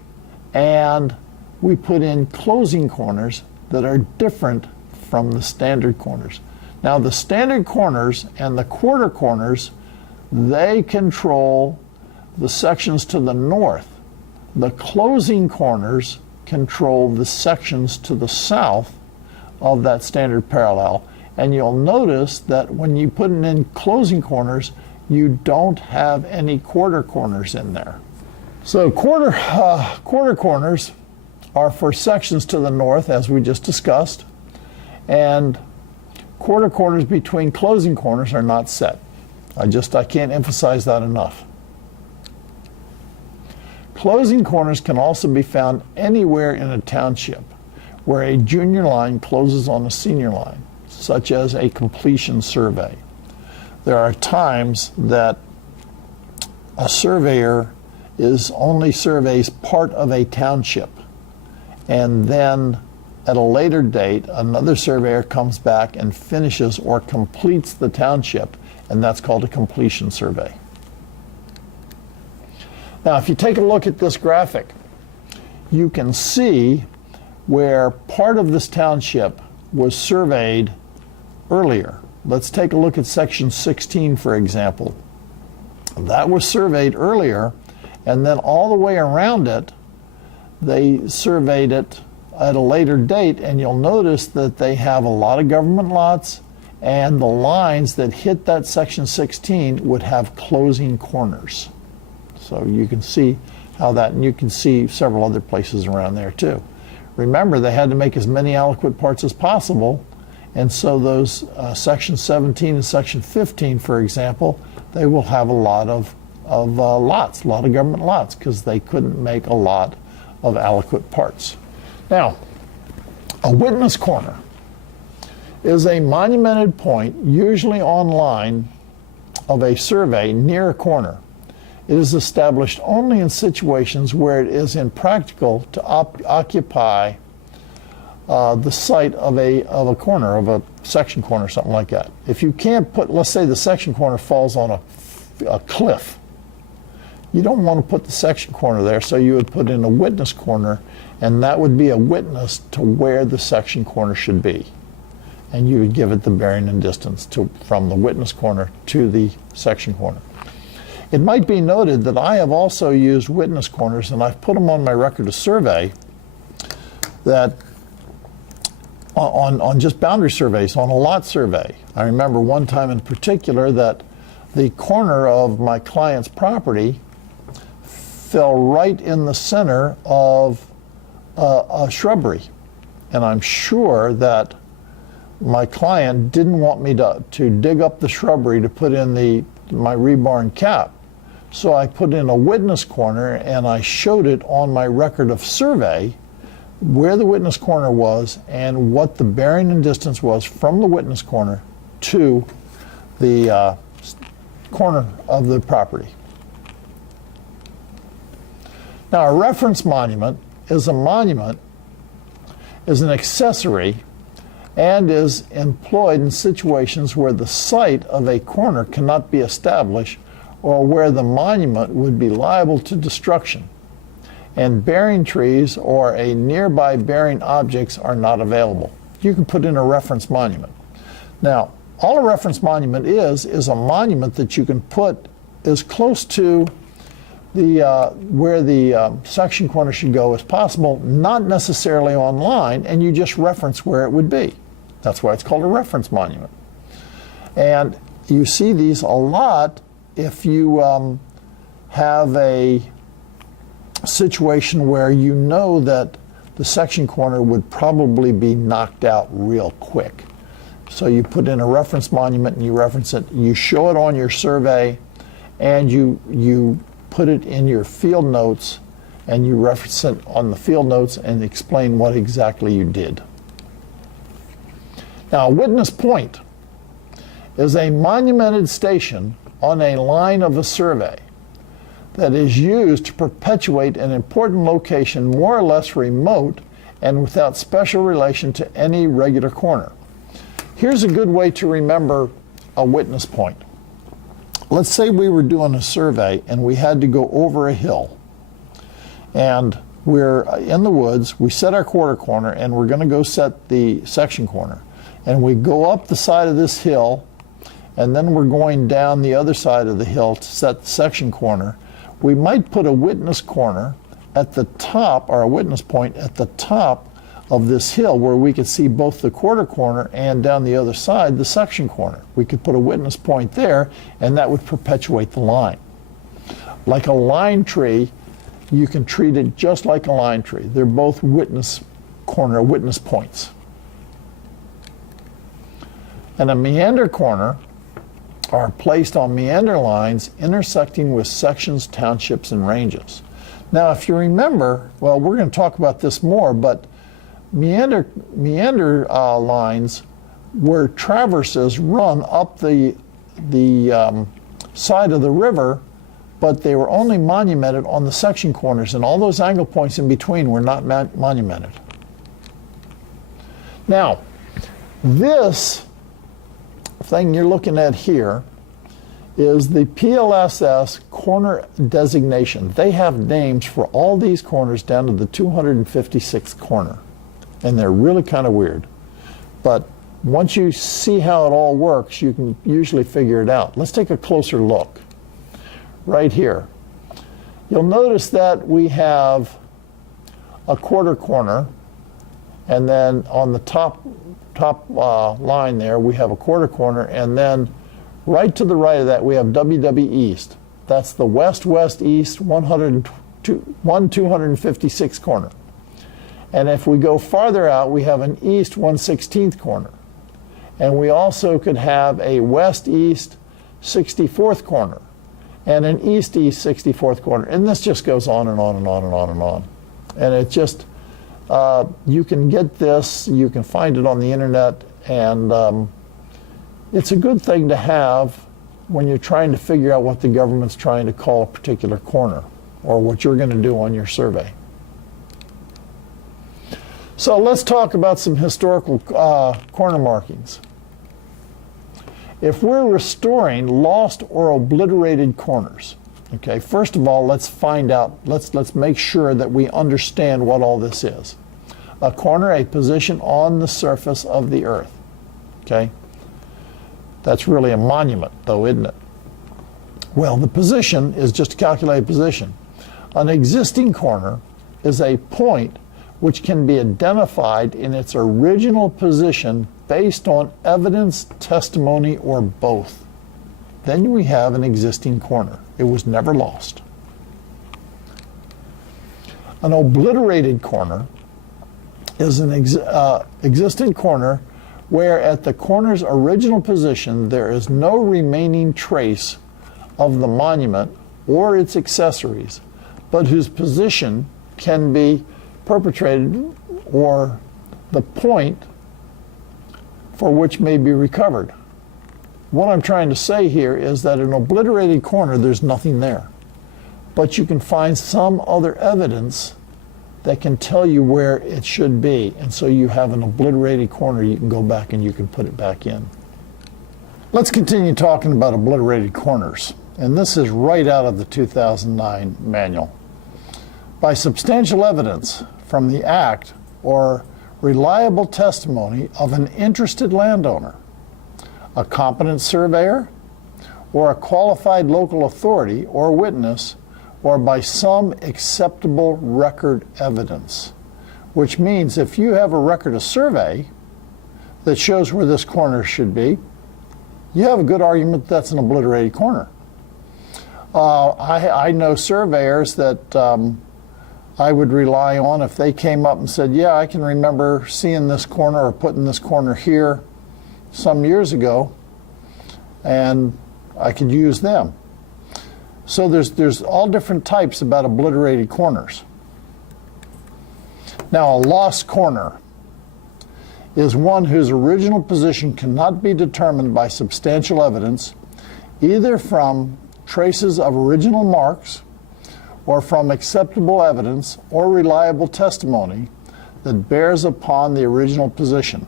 and we put in closing corners that are different from the standard corners. Now, the standard corners and the quarter corners, they control the sections to the north. The closing corners control the sections to the south of that standard parallel. And you'll notice that when you put in closing corners, you don't have any quarter corners in there. So quarter corners are for sections to the north, as we just discussed, and quarter corners between closing corners are not set. I can't emphasize that enough. Closing corners can also be found anywhere in a township where a junior line closes on a senior line, such as a completion survey. There are times that a surveyor only surveys part of a township, and then at a later date, another surveyor comes back and finishes or completes the township, and that's called a completion survey. Now, if you take a look at this graphic, you can see where part of this township was surveyed earlier. Let's take a look at section 16, for example. That was surveyed earlier, and then all the way around it, they surveyed it at a later date, and you'll notice that they have a lot of government lots, and the lines that hit that section 16 would have closing corners. So you can see how that, and you can see several other places around there too. Remember, they had to make as many aliquot parts as possible, and so those section 17 and section 15, for example, they will have a lot of lots, a lot of government lots, because they couldn't make a lot of aliquot parts. Now, a witness corner is a monumented point, usually on line of a survey near a corner. It is established only in situations where it is impractical to occupy the site of a corner, of a section corner, something like that. If you can't put, let's say the section corner falls on a cliff, you don't want to put the section corner there, so you would put in a witness corner, and that would be a witness to where the section corner should be. And you would give it the bearing and distance from the witness corner to the section corner. It might be noted that I have also used witness corners, and I've put them on my record of survey, that on just boundary surveys, on a lot survey. I remember one time in particular that the corner of my client's property fell right in the center of a shrubbery. And I'm sure that my client didn't want me to dig up the shrubbery to put in my rebar cap. So I put in a witness corner, and I showed it on my record of survey where the witness corner was and what the bearing and distance was from the witness corner to the corner of the property. Now, a reference monument is an accessory and is employed in situations where the site of a corner cannot be established or where the monument would be liable to destruction, and bearing trees or a nearby bearing objects are not available. You can put in a reference monument. Now, all a reference monument is a monument that you can put as close to the where the section corner should go as possible, not necessarily on line, and you just reference where it would be. That's why it's called a reference monument. And you see these a lot if you have a situation where you know that the section corner would probably be knocked out real quick. So you put in a reference monument and you reference it, you show it on your survey, and you put it in your field notes, and you reference it on the field notes and explain what exactly you did. Now, a witness point is a monumented station on a line of a survey that is used to perpetuate an important location more or less remote and without special relation to any regular corner. Here's a good way to remember a witness point. Let's say we were doing a survey and we had to go over a hill, and we're in the woods, we set our quarter corner, and we're going to go set the section corner. And we go up the side of this hill, and then we're going down the other side of the hill to set the section corner. We might put a witness corner at the top, or a witness point at the top of this hill where we could see both the quarter corner and down the other side the section corner. We could put a witness point there, and that would perpetuate the line. Like a line tree, you can treat it just like a line tree. They're both witness corner, witness points. And a meander corner are placed on meander lines intersecting with sections, townships, and ranges. Now, if you remember, well, we're going to talk about this more, but meander lines were traverses run up the side of the river, but they were only monumented on the section corners, and all those angle points in between were not monumented. Now, this thing you're looking at here is the PLSS corner designation. They have names for all these corners down to the 256th corner, and they're really kind of weird. But once you see how it all works, you can usually figure it out. Let's take a closer look. Right here, you'll notice that we have a quarter corner, and then on the top line there we have a quarter corner, and then right to the right of that we have WW East. That's the west-west-east 256th corner. And if we go farther out, we have an east 1/16th corner. And we also could have a west-east 64th corner and an east-east 64th corner. And this just goes on and on and on and on and on. And it just, you can get this, you can find it on the internet, and it's a good thing to have when you're trying to figure out what the government's trying to call a particular corner or what you're going to do on your survey. So let's talk about some historical corner markings. If we're restoring lost or obliterated corners, okay, first of all, let's find out, let's make sure that we understand what all this is. A corner, a position on the surface of the earth, okay? That's really a monument, though, isn't it? Well, the position is just a calculated position. An existing corner is a point which can be identified in its original position based on evidence, testimony, or both. Then we have an existing corner. It was never lost. An obliterated corner is an existing corner where at the corner's original position there is no remaining trace of the monument or its accessories, but whose position can be perpetuated or the point for which may be recovered. What I'm trying to say here is that an obliterated corner, there's nothing there. But you can find some other evidence that can tell you where it should be. And so you have an obliterated corner, you can go back and you can put it back in. Let's continue talking about obliterated corners. And this is right out of the 2009 manual. By substantial evidence from the act or reliable testimony of an interested landowner, a competent surveyor, or a qualified local authority or witness, or by some acceptable record evidence. Which means if you have a record of survey that shows where this corner should be, you have a good argument that's an obliterated corner. I know surveyors that I would rely on if they came up and said, yeah, I can remember seeing this corner or putting this corner here some years ago, and I could use them. So there's all different types about obliterated corners. Now, a lost corner is one whose original position cannot be determined by substantial evidence, either from traces of original marks or from acceptable evidence or reliable testimony that bears upon the original position,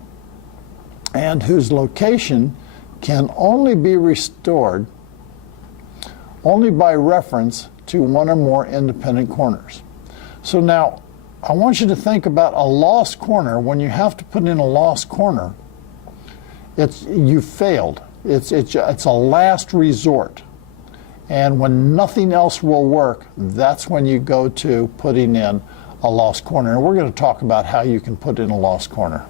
and whose location can only be restored only by reference to one or more independent corners. So now, I want you to think about a lost corner. When you have to put in a lost corner, you failed. It's a last resort. And when nothing else will work, that's when you go to putting in a lost corner. And we're going to talk about how you can put in a lost corner.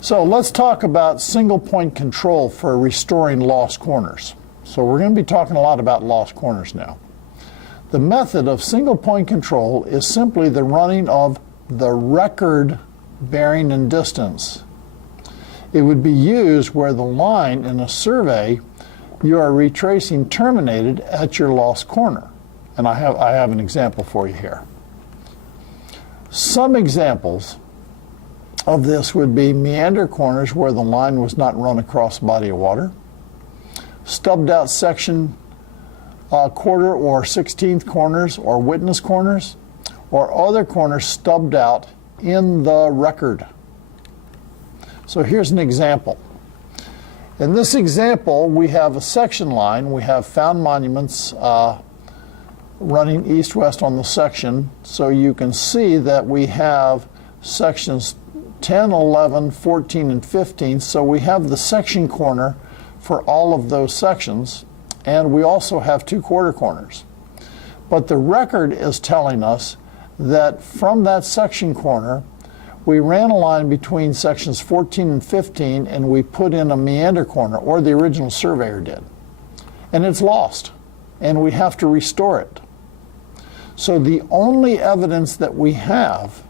So let's talk about single point control for restoring lost corners. So we're going to be talking a lot about lost corners now. The method of single point control is simply the running of the record bearing and distance. It would be used where the line in a survey you are retracing terminated at your lost corner. And I have an example for you here. Some examples of this would be meander corners where the line was not run across a body of water, stubbed out section quarter or 16th corners or witness corners, or other corners stubbed out in the record. So here's an example. In this example, we have a section line. We have found monuments running east-west on the section. So you can see that we have sections 10, 11, 14, and 15. So we have the section corner for all of those sections. And we also have 2 quarter corners. But the record is telling us that from that section corner, we ran a line between sections 14 and 15, and we put in a meander corner, or the original surveyor did. And it's lost, and we have to restore it. So the only evidence that we have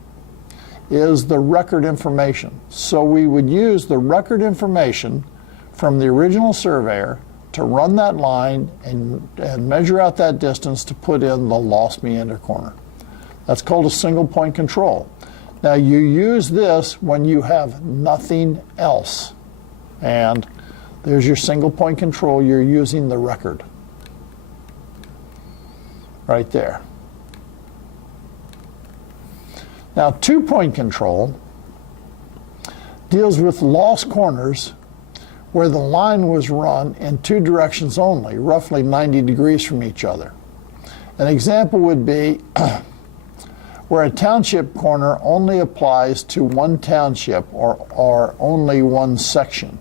is the record information. So we would use the record information from the original surveyor to run that line and measure out that distance to put in the lost meander corner. That's called a single point control. Now you use this when you have nothing else. And there's your single point control. You're using the record right there. Now 2-point control deals with lost corners where the line was run in 2 directions only, roughly 90 degrees from each other. An example would be where a township corner only applies to one township or only one section.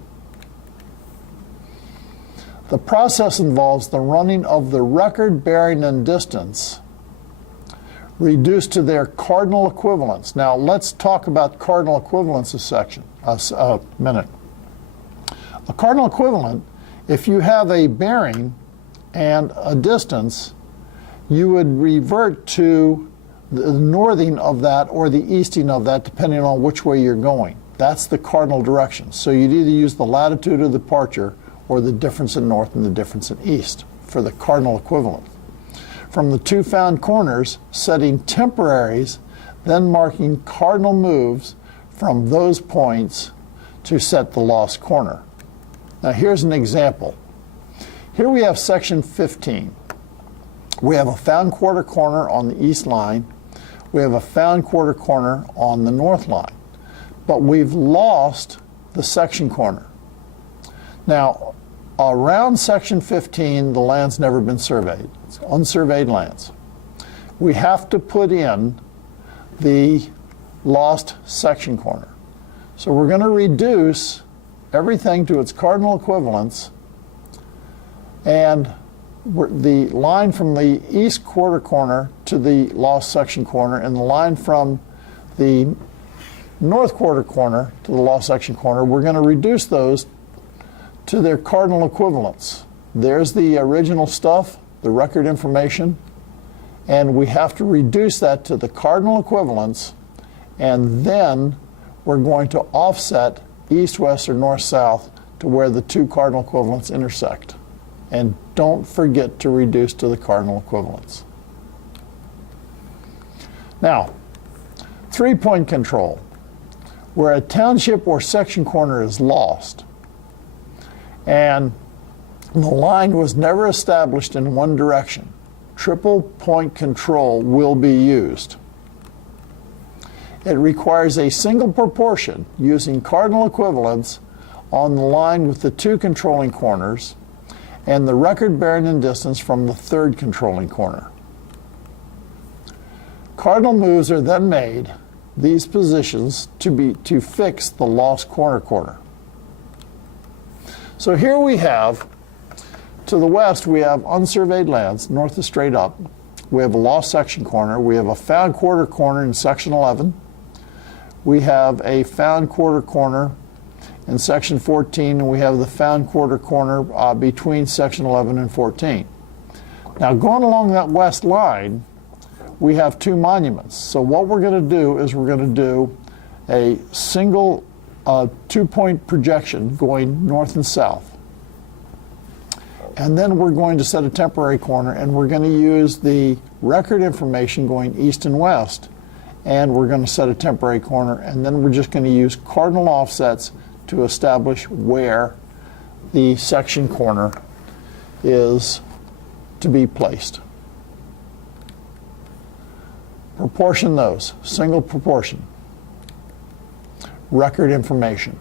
The process involves the running of the record bearing and distance reduced to their cardinal equivalents. Now let's talk about cardinal equivalents a minute. A cardinal equivalent, if you have a bearing and a distance, you would revert to the northing of that or the easting of that, depending on which way you're going. That's the cardinal direction. So you'd either use the latitude of departure or the difference in north and the difference in east for the cardinal equivalent. From the 2 found corners, setting temporaries then marking cardinal moves from those points to set the lost corner. Now here's an example. Here we have section 15. We have a found quarter corner on the east line. We have a found quarter corner on the north line. But we've lost the section corner. Now, around section 15, the land's never been surveyed. It's unsurveyed lands. We have to put in the lost section corner. So we're going to reduce everything to its cardinal equivalence, and the line from the east quarter corner to the lost section corner and the line from the north quarter corner to the lost section corner, we're going to reduce those to their cardinal equivalents. There's the original stuff, the record information, and we have to reduce that to the cardinal equivalents, and then we're going to offset east, west, or north, south to where the two cardinal equivalents intersect. And don't forget to reduce to the cardinal equivalents. Now, three-point control. Where a township or section corner is lost and the line was never established in one direction, triple point control will be used. It requires a single proportion using cardinal equivalents on the line with the two controlling corners and the record bearing in distance from the third controlling corner. Cardinal moves are then made these positions to fix the lost corner. So here we have, to the west we have unsurveyed lands, north is straight up. We have a lost section corner. We have a found quarter corner in section 11. We have a found quarter corner in section 14, and we have the found quarter corner between section 11 and 14. Now going along that west line, we have two monuments. So what we're going to do is we're going to do a single two-point projection going north and south. And then we're going to set a temporary corner, and we're going to use the record information going east and west, and we're going to set a temporary corner, and then we're just going to use cardinal offsets to establish where the section corner is to be placed. Proportion those, single proportion, record information,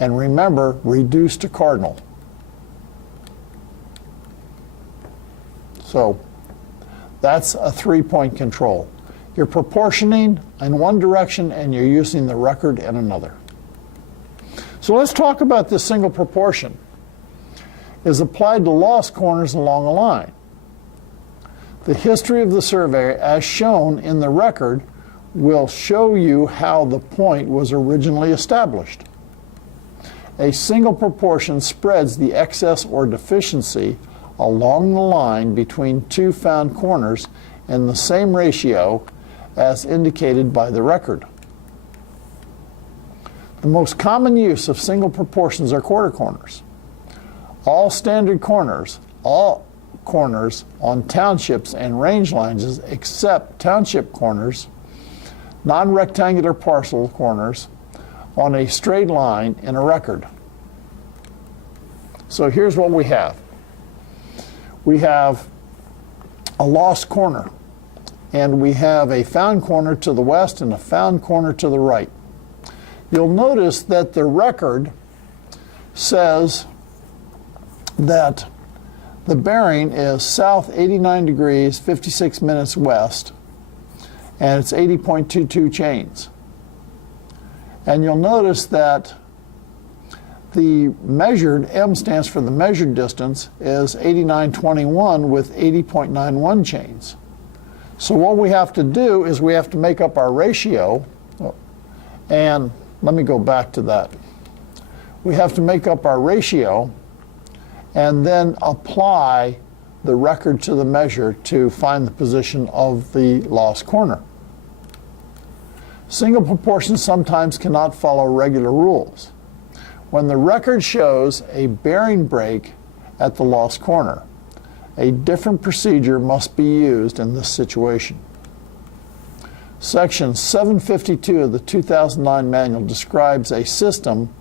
and remember, reduce to cardinal. So that's a three-point control. You're proportioning in one direction and you're using the record in another. So let's talk about this single proportion. Is applied to lost corners along a line. The history of the survey, as shown in the record, will show you how the point was originally established. A single proportion spreads the excess or deficiency along the line between two found corners in the same ratio as indicated by the record. The most common use of single proportions are quarter corners. All standard corners, all corners on townships and range lines except township corners, non-rectangular parcel corners on a straight line in a record. So here's what we have. We have a lost corner, and we have a found corner to the west and a found corner to the right. You'll notice that the record says that the bearing is south 89 degrees, 56 minutes west, and it's 80.22 chains. And you'll notice that the measured, M stands for the measured distance, is 89.21 with 80.91 chains. So what we have to do is we have to make up our ratio, and let me go back to that. We have to make up our ratio and then apply the record to the measure to find the position of the lost corner. Single proportions sometimes cannot follow regular rules. When the record shows a bearing break at the lost corner, a different procedure must be used in this situation. Section 752 of the 2009 manual describes a system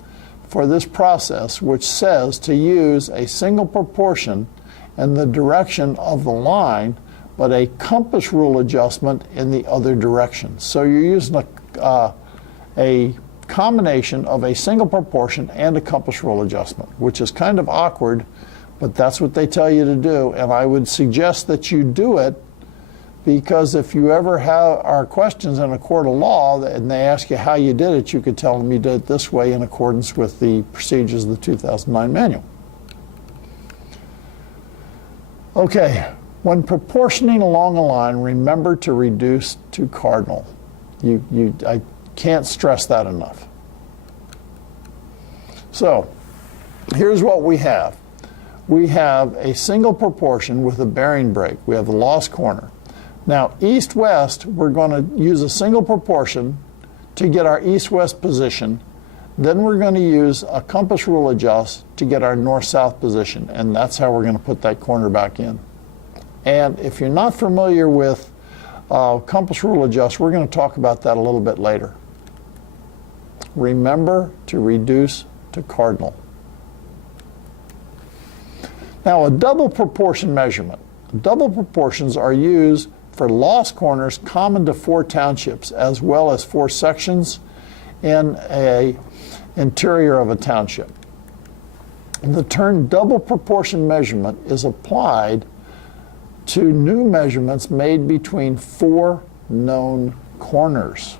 for this process which says to use a single proportion in the direction of the line, but a compass rule adjustment in the other direction. So you're using a combination of a single proportion and a compass rule adjustment, which is kind of awkward, but that's what they tell you to do. And I would suggest that you do it, because if you ever are questions in a court of law and they ask you how you did it, you could tell them you did it this way in accordance with the procedures of the 2009 manual. Okay, when proportioning along a line, remember to reduce to cardinal. I can't stress that enough. So, here's what we have. We have a single proportion with a bearing break. We have the lost corner. Now, east-west, we're going to use a single proportion to get our east-west position. Then we're going to use a compass rule adjust to get our north-south position, and that's how we're going to put that corner back in. And if you're not familiar with compass rule adjust, we're going to talk about that a little bit later. Remember to reduce to cardinal. Now, a double proportion measurement. Double proportions are used for lost corners common to 4 townships, as well as 4 sections in an interior of a township. The term double proportion measurement is applied to new measurements made between 4 known corners,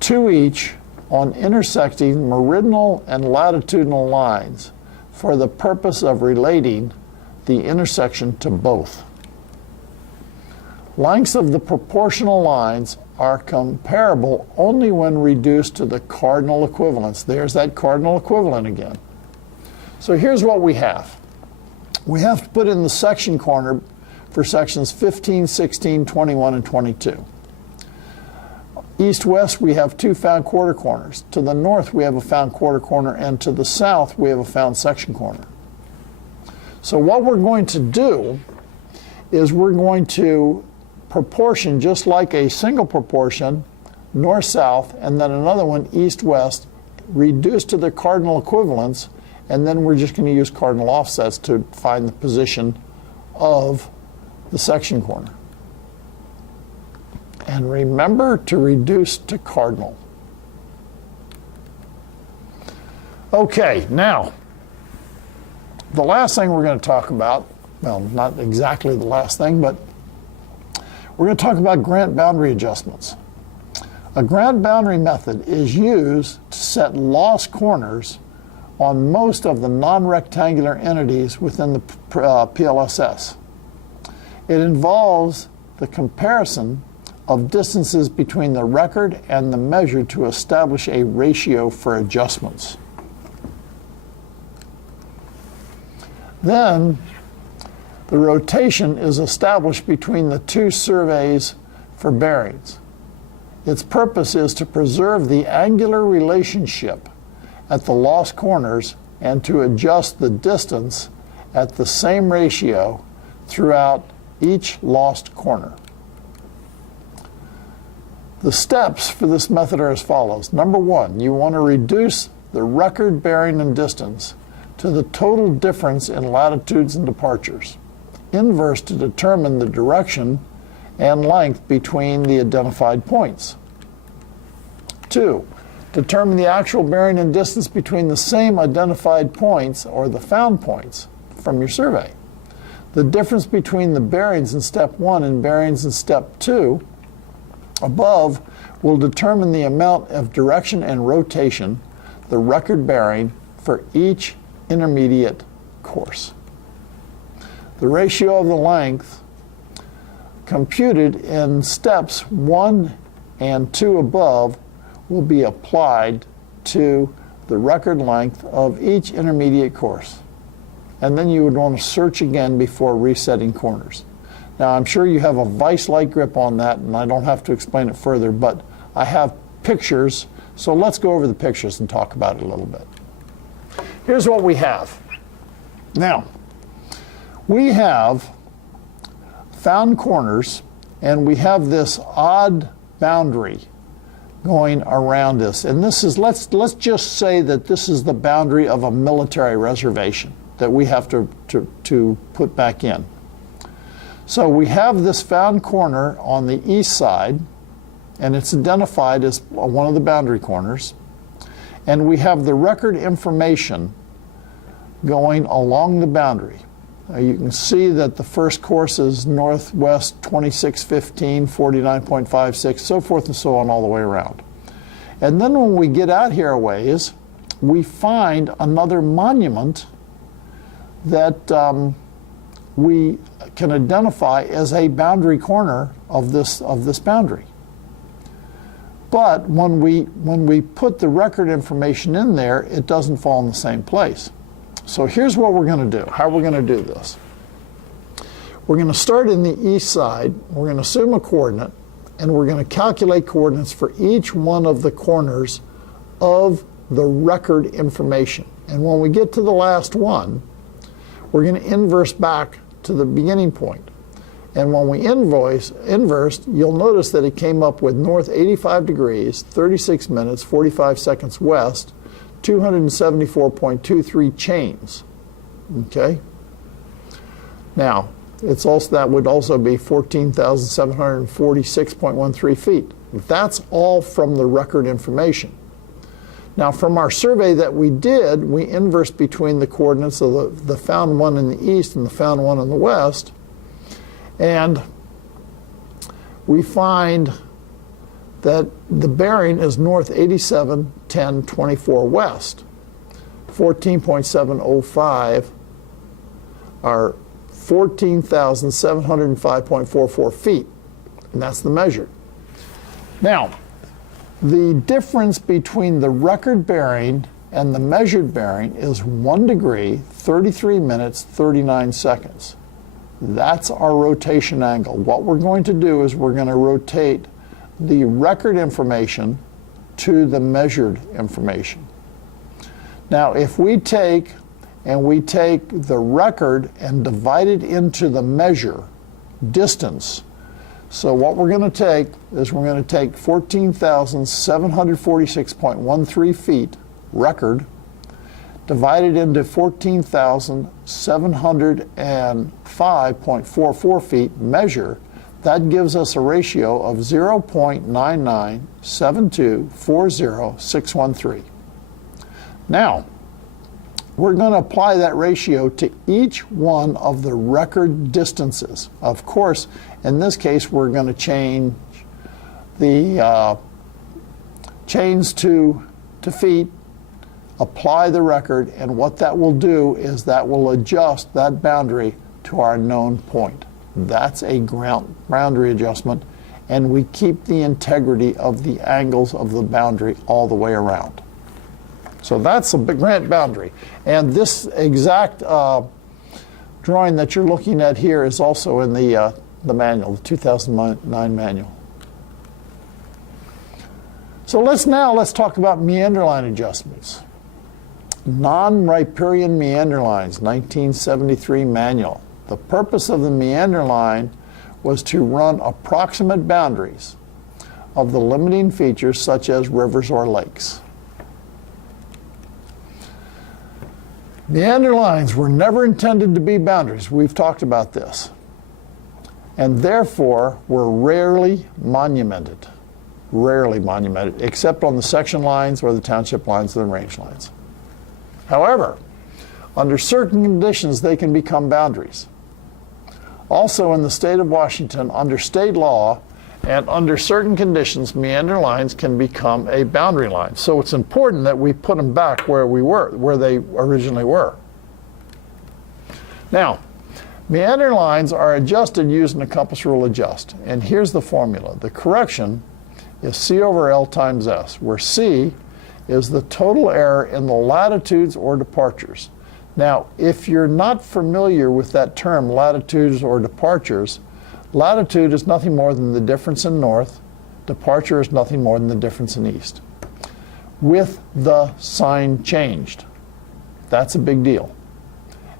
2 each on intersecting meridional and latitudinal lines for the purpose of relating the intersection to both. Lengths of the proportional lines are comparable only when reduced to the cardinal equivalence. There's that cardinal equivalent again. So here's what we have. We have to put in the section corner for sections 15, 16, 21, and 22. East-west, we have 2 found quarter corners. To the north, we have a found quarter corner, and to the south, we have a found section corner. So what we're going to do is we're going to proportion just like a single proportion, north-south, and then another one east-west, reduced to their cardinal equivalence, and then we're just going to use cardinal offsets to find the position of the section corner. And remember to reduce to cardinal. Okay, now, the last thing we're going to talk about, well, not exactly the last thing, but we're going to talk about grant boundary adjustments. A grant boundary method is used to set lost corners on most of the non-rectangular entities within the PLSS. It involves the comparison of distances between the record and the measure to establish a ratio for adjustments. Then, the rotation is established between the 2 surveys for bearings. Its purpose is to preserve the angular relationship at the lost corners and to adjust the distance at the same ratio throughout each lost corner. The steps for this method are as follows. Number 1, you want to reduce the record bearing and distance to the total difference in latitudes and departures. Inverse to determine the direction and length between the identified points. 2, determine the actual bearing and distance between the same identified points or the found points from your survey. The difference between the bearings in step 1 and bearings in step 2 above will determine the amount of direction and rotation, the record bearing for each intermediate course. The ratio of the length computed in steps 1 and 2 above will be applied to the record length of each intermediate course. And then you would want to search again before resetting corners. Now, I'm sure you have a vice-like grip on that, and I don't have to explain it further, but I have pictures, so let's go over the pictures and talk about it a little bit. Here's what we have. Now, we have found corners, and we have this odd boundary going around this. And this is, let's just say that this is the boundary of a military reservation that we have to put back in. So we have this found corner on the east side, and it's identified as one of the boundary corners. And we have the record information going along the boundary. You can see that the first course is northwest 2615, 49.56, so forth and so on all the way around. And then when we get out here a ways, we find another monument that we can identify as a boundary corner of this boundary. But when we put the record information in there, it doesn't fall in the same place. So here's what we're going to do. How we're going to do this. We're going to start in the east side. We're going to assume a coordinate, and we're going to calculate coordinates for each one of the corners of the record information. And when we get to the last one, we're going to inverse back to the beginning point. And when we inversed, you'll notice that it came up with north 85 degrees, 36 minutes, 45 seconds west, 274.23 chains. Okay? Now, it's also, that would also be 14,746.13 feet. That's all from the record information. Now, from our survey that we did, we inversed between the coordinates of the found one in the east and the found one in the west, and we find that the bearing is north 87, 10, 24 west. 14.705 are 14,705.44 feet, and that's the measure. Now, the difference between the record bearing and the measured bearing is 1 degree, 33 minutes, 39 seconds. That's our rotation angle. What we're going to do is we're going to rotate the record information to the measured information. Now, if we take the record and divide it into the measure distance, so what we're going to take is we're going to take 14,746.13 feet record, divided into 14,705.44 feet measure. That gives us a ratio of 0.997240613. Now, we're going to apply that ratio to each one of the record distances. Of course, in this case, we're going to change the chains to feet, apply the record, and what that will do is that will adjust that boundary to our known point. That's a boundary adjustment, and we keep the integrity of the angles of the boundary all the way around. So that's a grant boundary. And this exact drawing that you're looking at here is also in the manual, the 2009 manual. So let's talk about meander line adjustments. Non-riparian meander lines, 1973 manual. The purpose of the meander line was to run approximate boundaries of the limiting features such as rivers or lakes. Meander lines were never intended to be boundaries. We've talked about this. And therefore were rarely monumented, except on the section lines or the township lines or the range lines. However, under certain conditions, they can become boundaries. Also, in the state of Washington, under state law and under certain conditions, meander lines can become a boundary line. So it's important that we put them back where they originally were. Now, meander lines are adjusted using a compass rule adjust. And here's the formula. The correction is C over L times S, where C is the total error in the latitudes or departures. Now, if you're not familiar with that term, latitudes or departures, latitude is nothing more than the difference in north, departure is nothing more than the difference in east, with the sign changed. That's a big deal.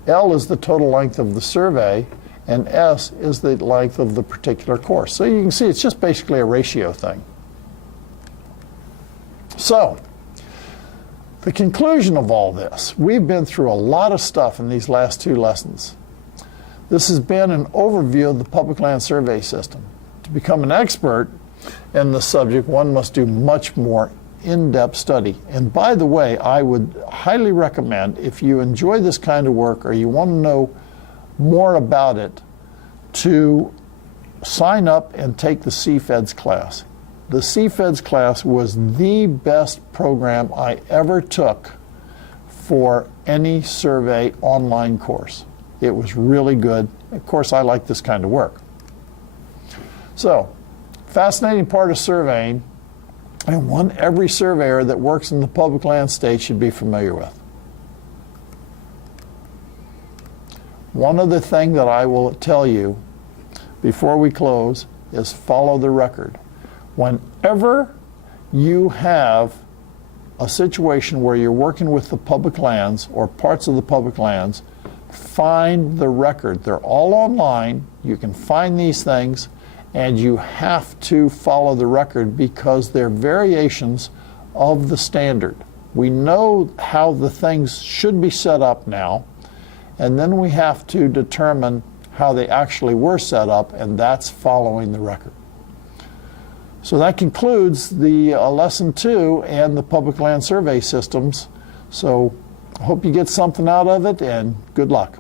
L is the total length of the survey, and S is the length of the particular course. So you can see it's just basically a ratio thing. So, the conclusion of all this, we've been through a lot of stuff in these last 2 lessons. This has been an overview of the Public Land Survey System. To become an expert in the subject, one must do much more in-depth study. And by the way, I would highly recommend, if you enjoy this kind of work or you want to know more about it, to sign up and take the CFEDS class. The CFEDS class was the best program I ever took for any survey online course. It was really good. Of course, I like this kind of work. So, fascinating part of surveying, and one every surveyor that works in the public land state should be familiar with. One other thing that I will tell you before we close is follow the record. Whenever you have a situation where you're working with the public lands or parts of the public lands, find the record. They're all online. You can find these things, and you have to follow the record because they're variations of the standard. We know how the things should be set up now, and then we have to determine how they actually were set up, and that's following the record. So that concludes the lesson 2 and the public land survey systems. So I hope you get something out of it, and good luck.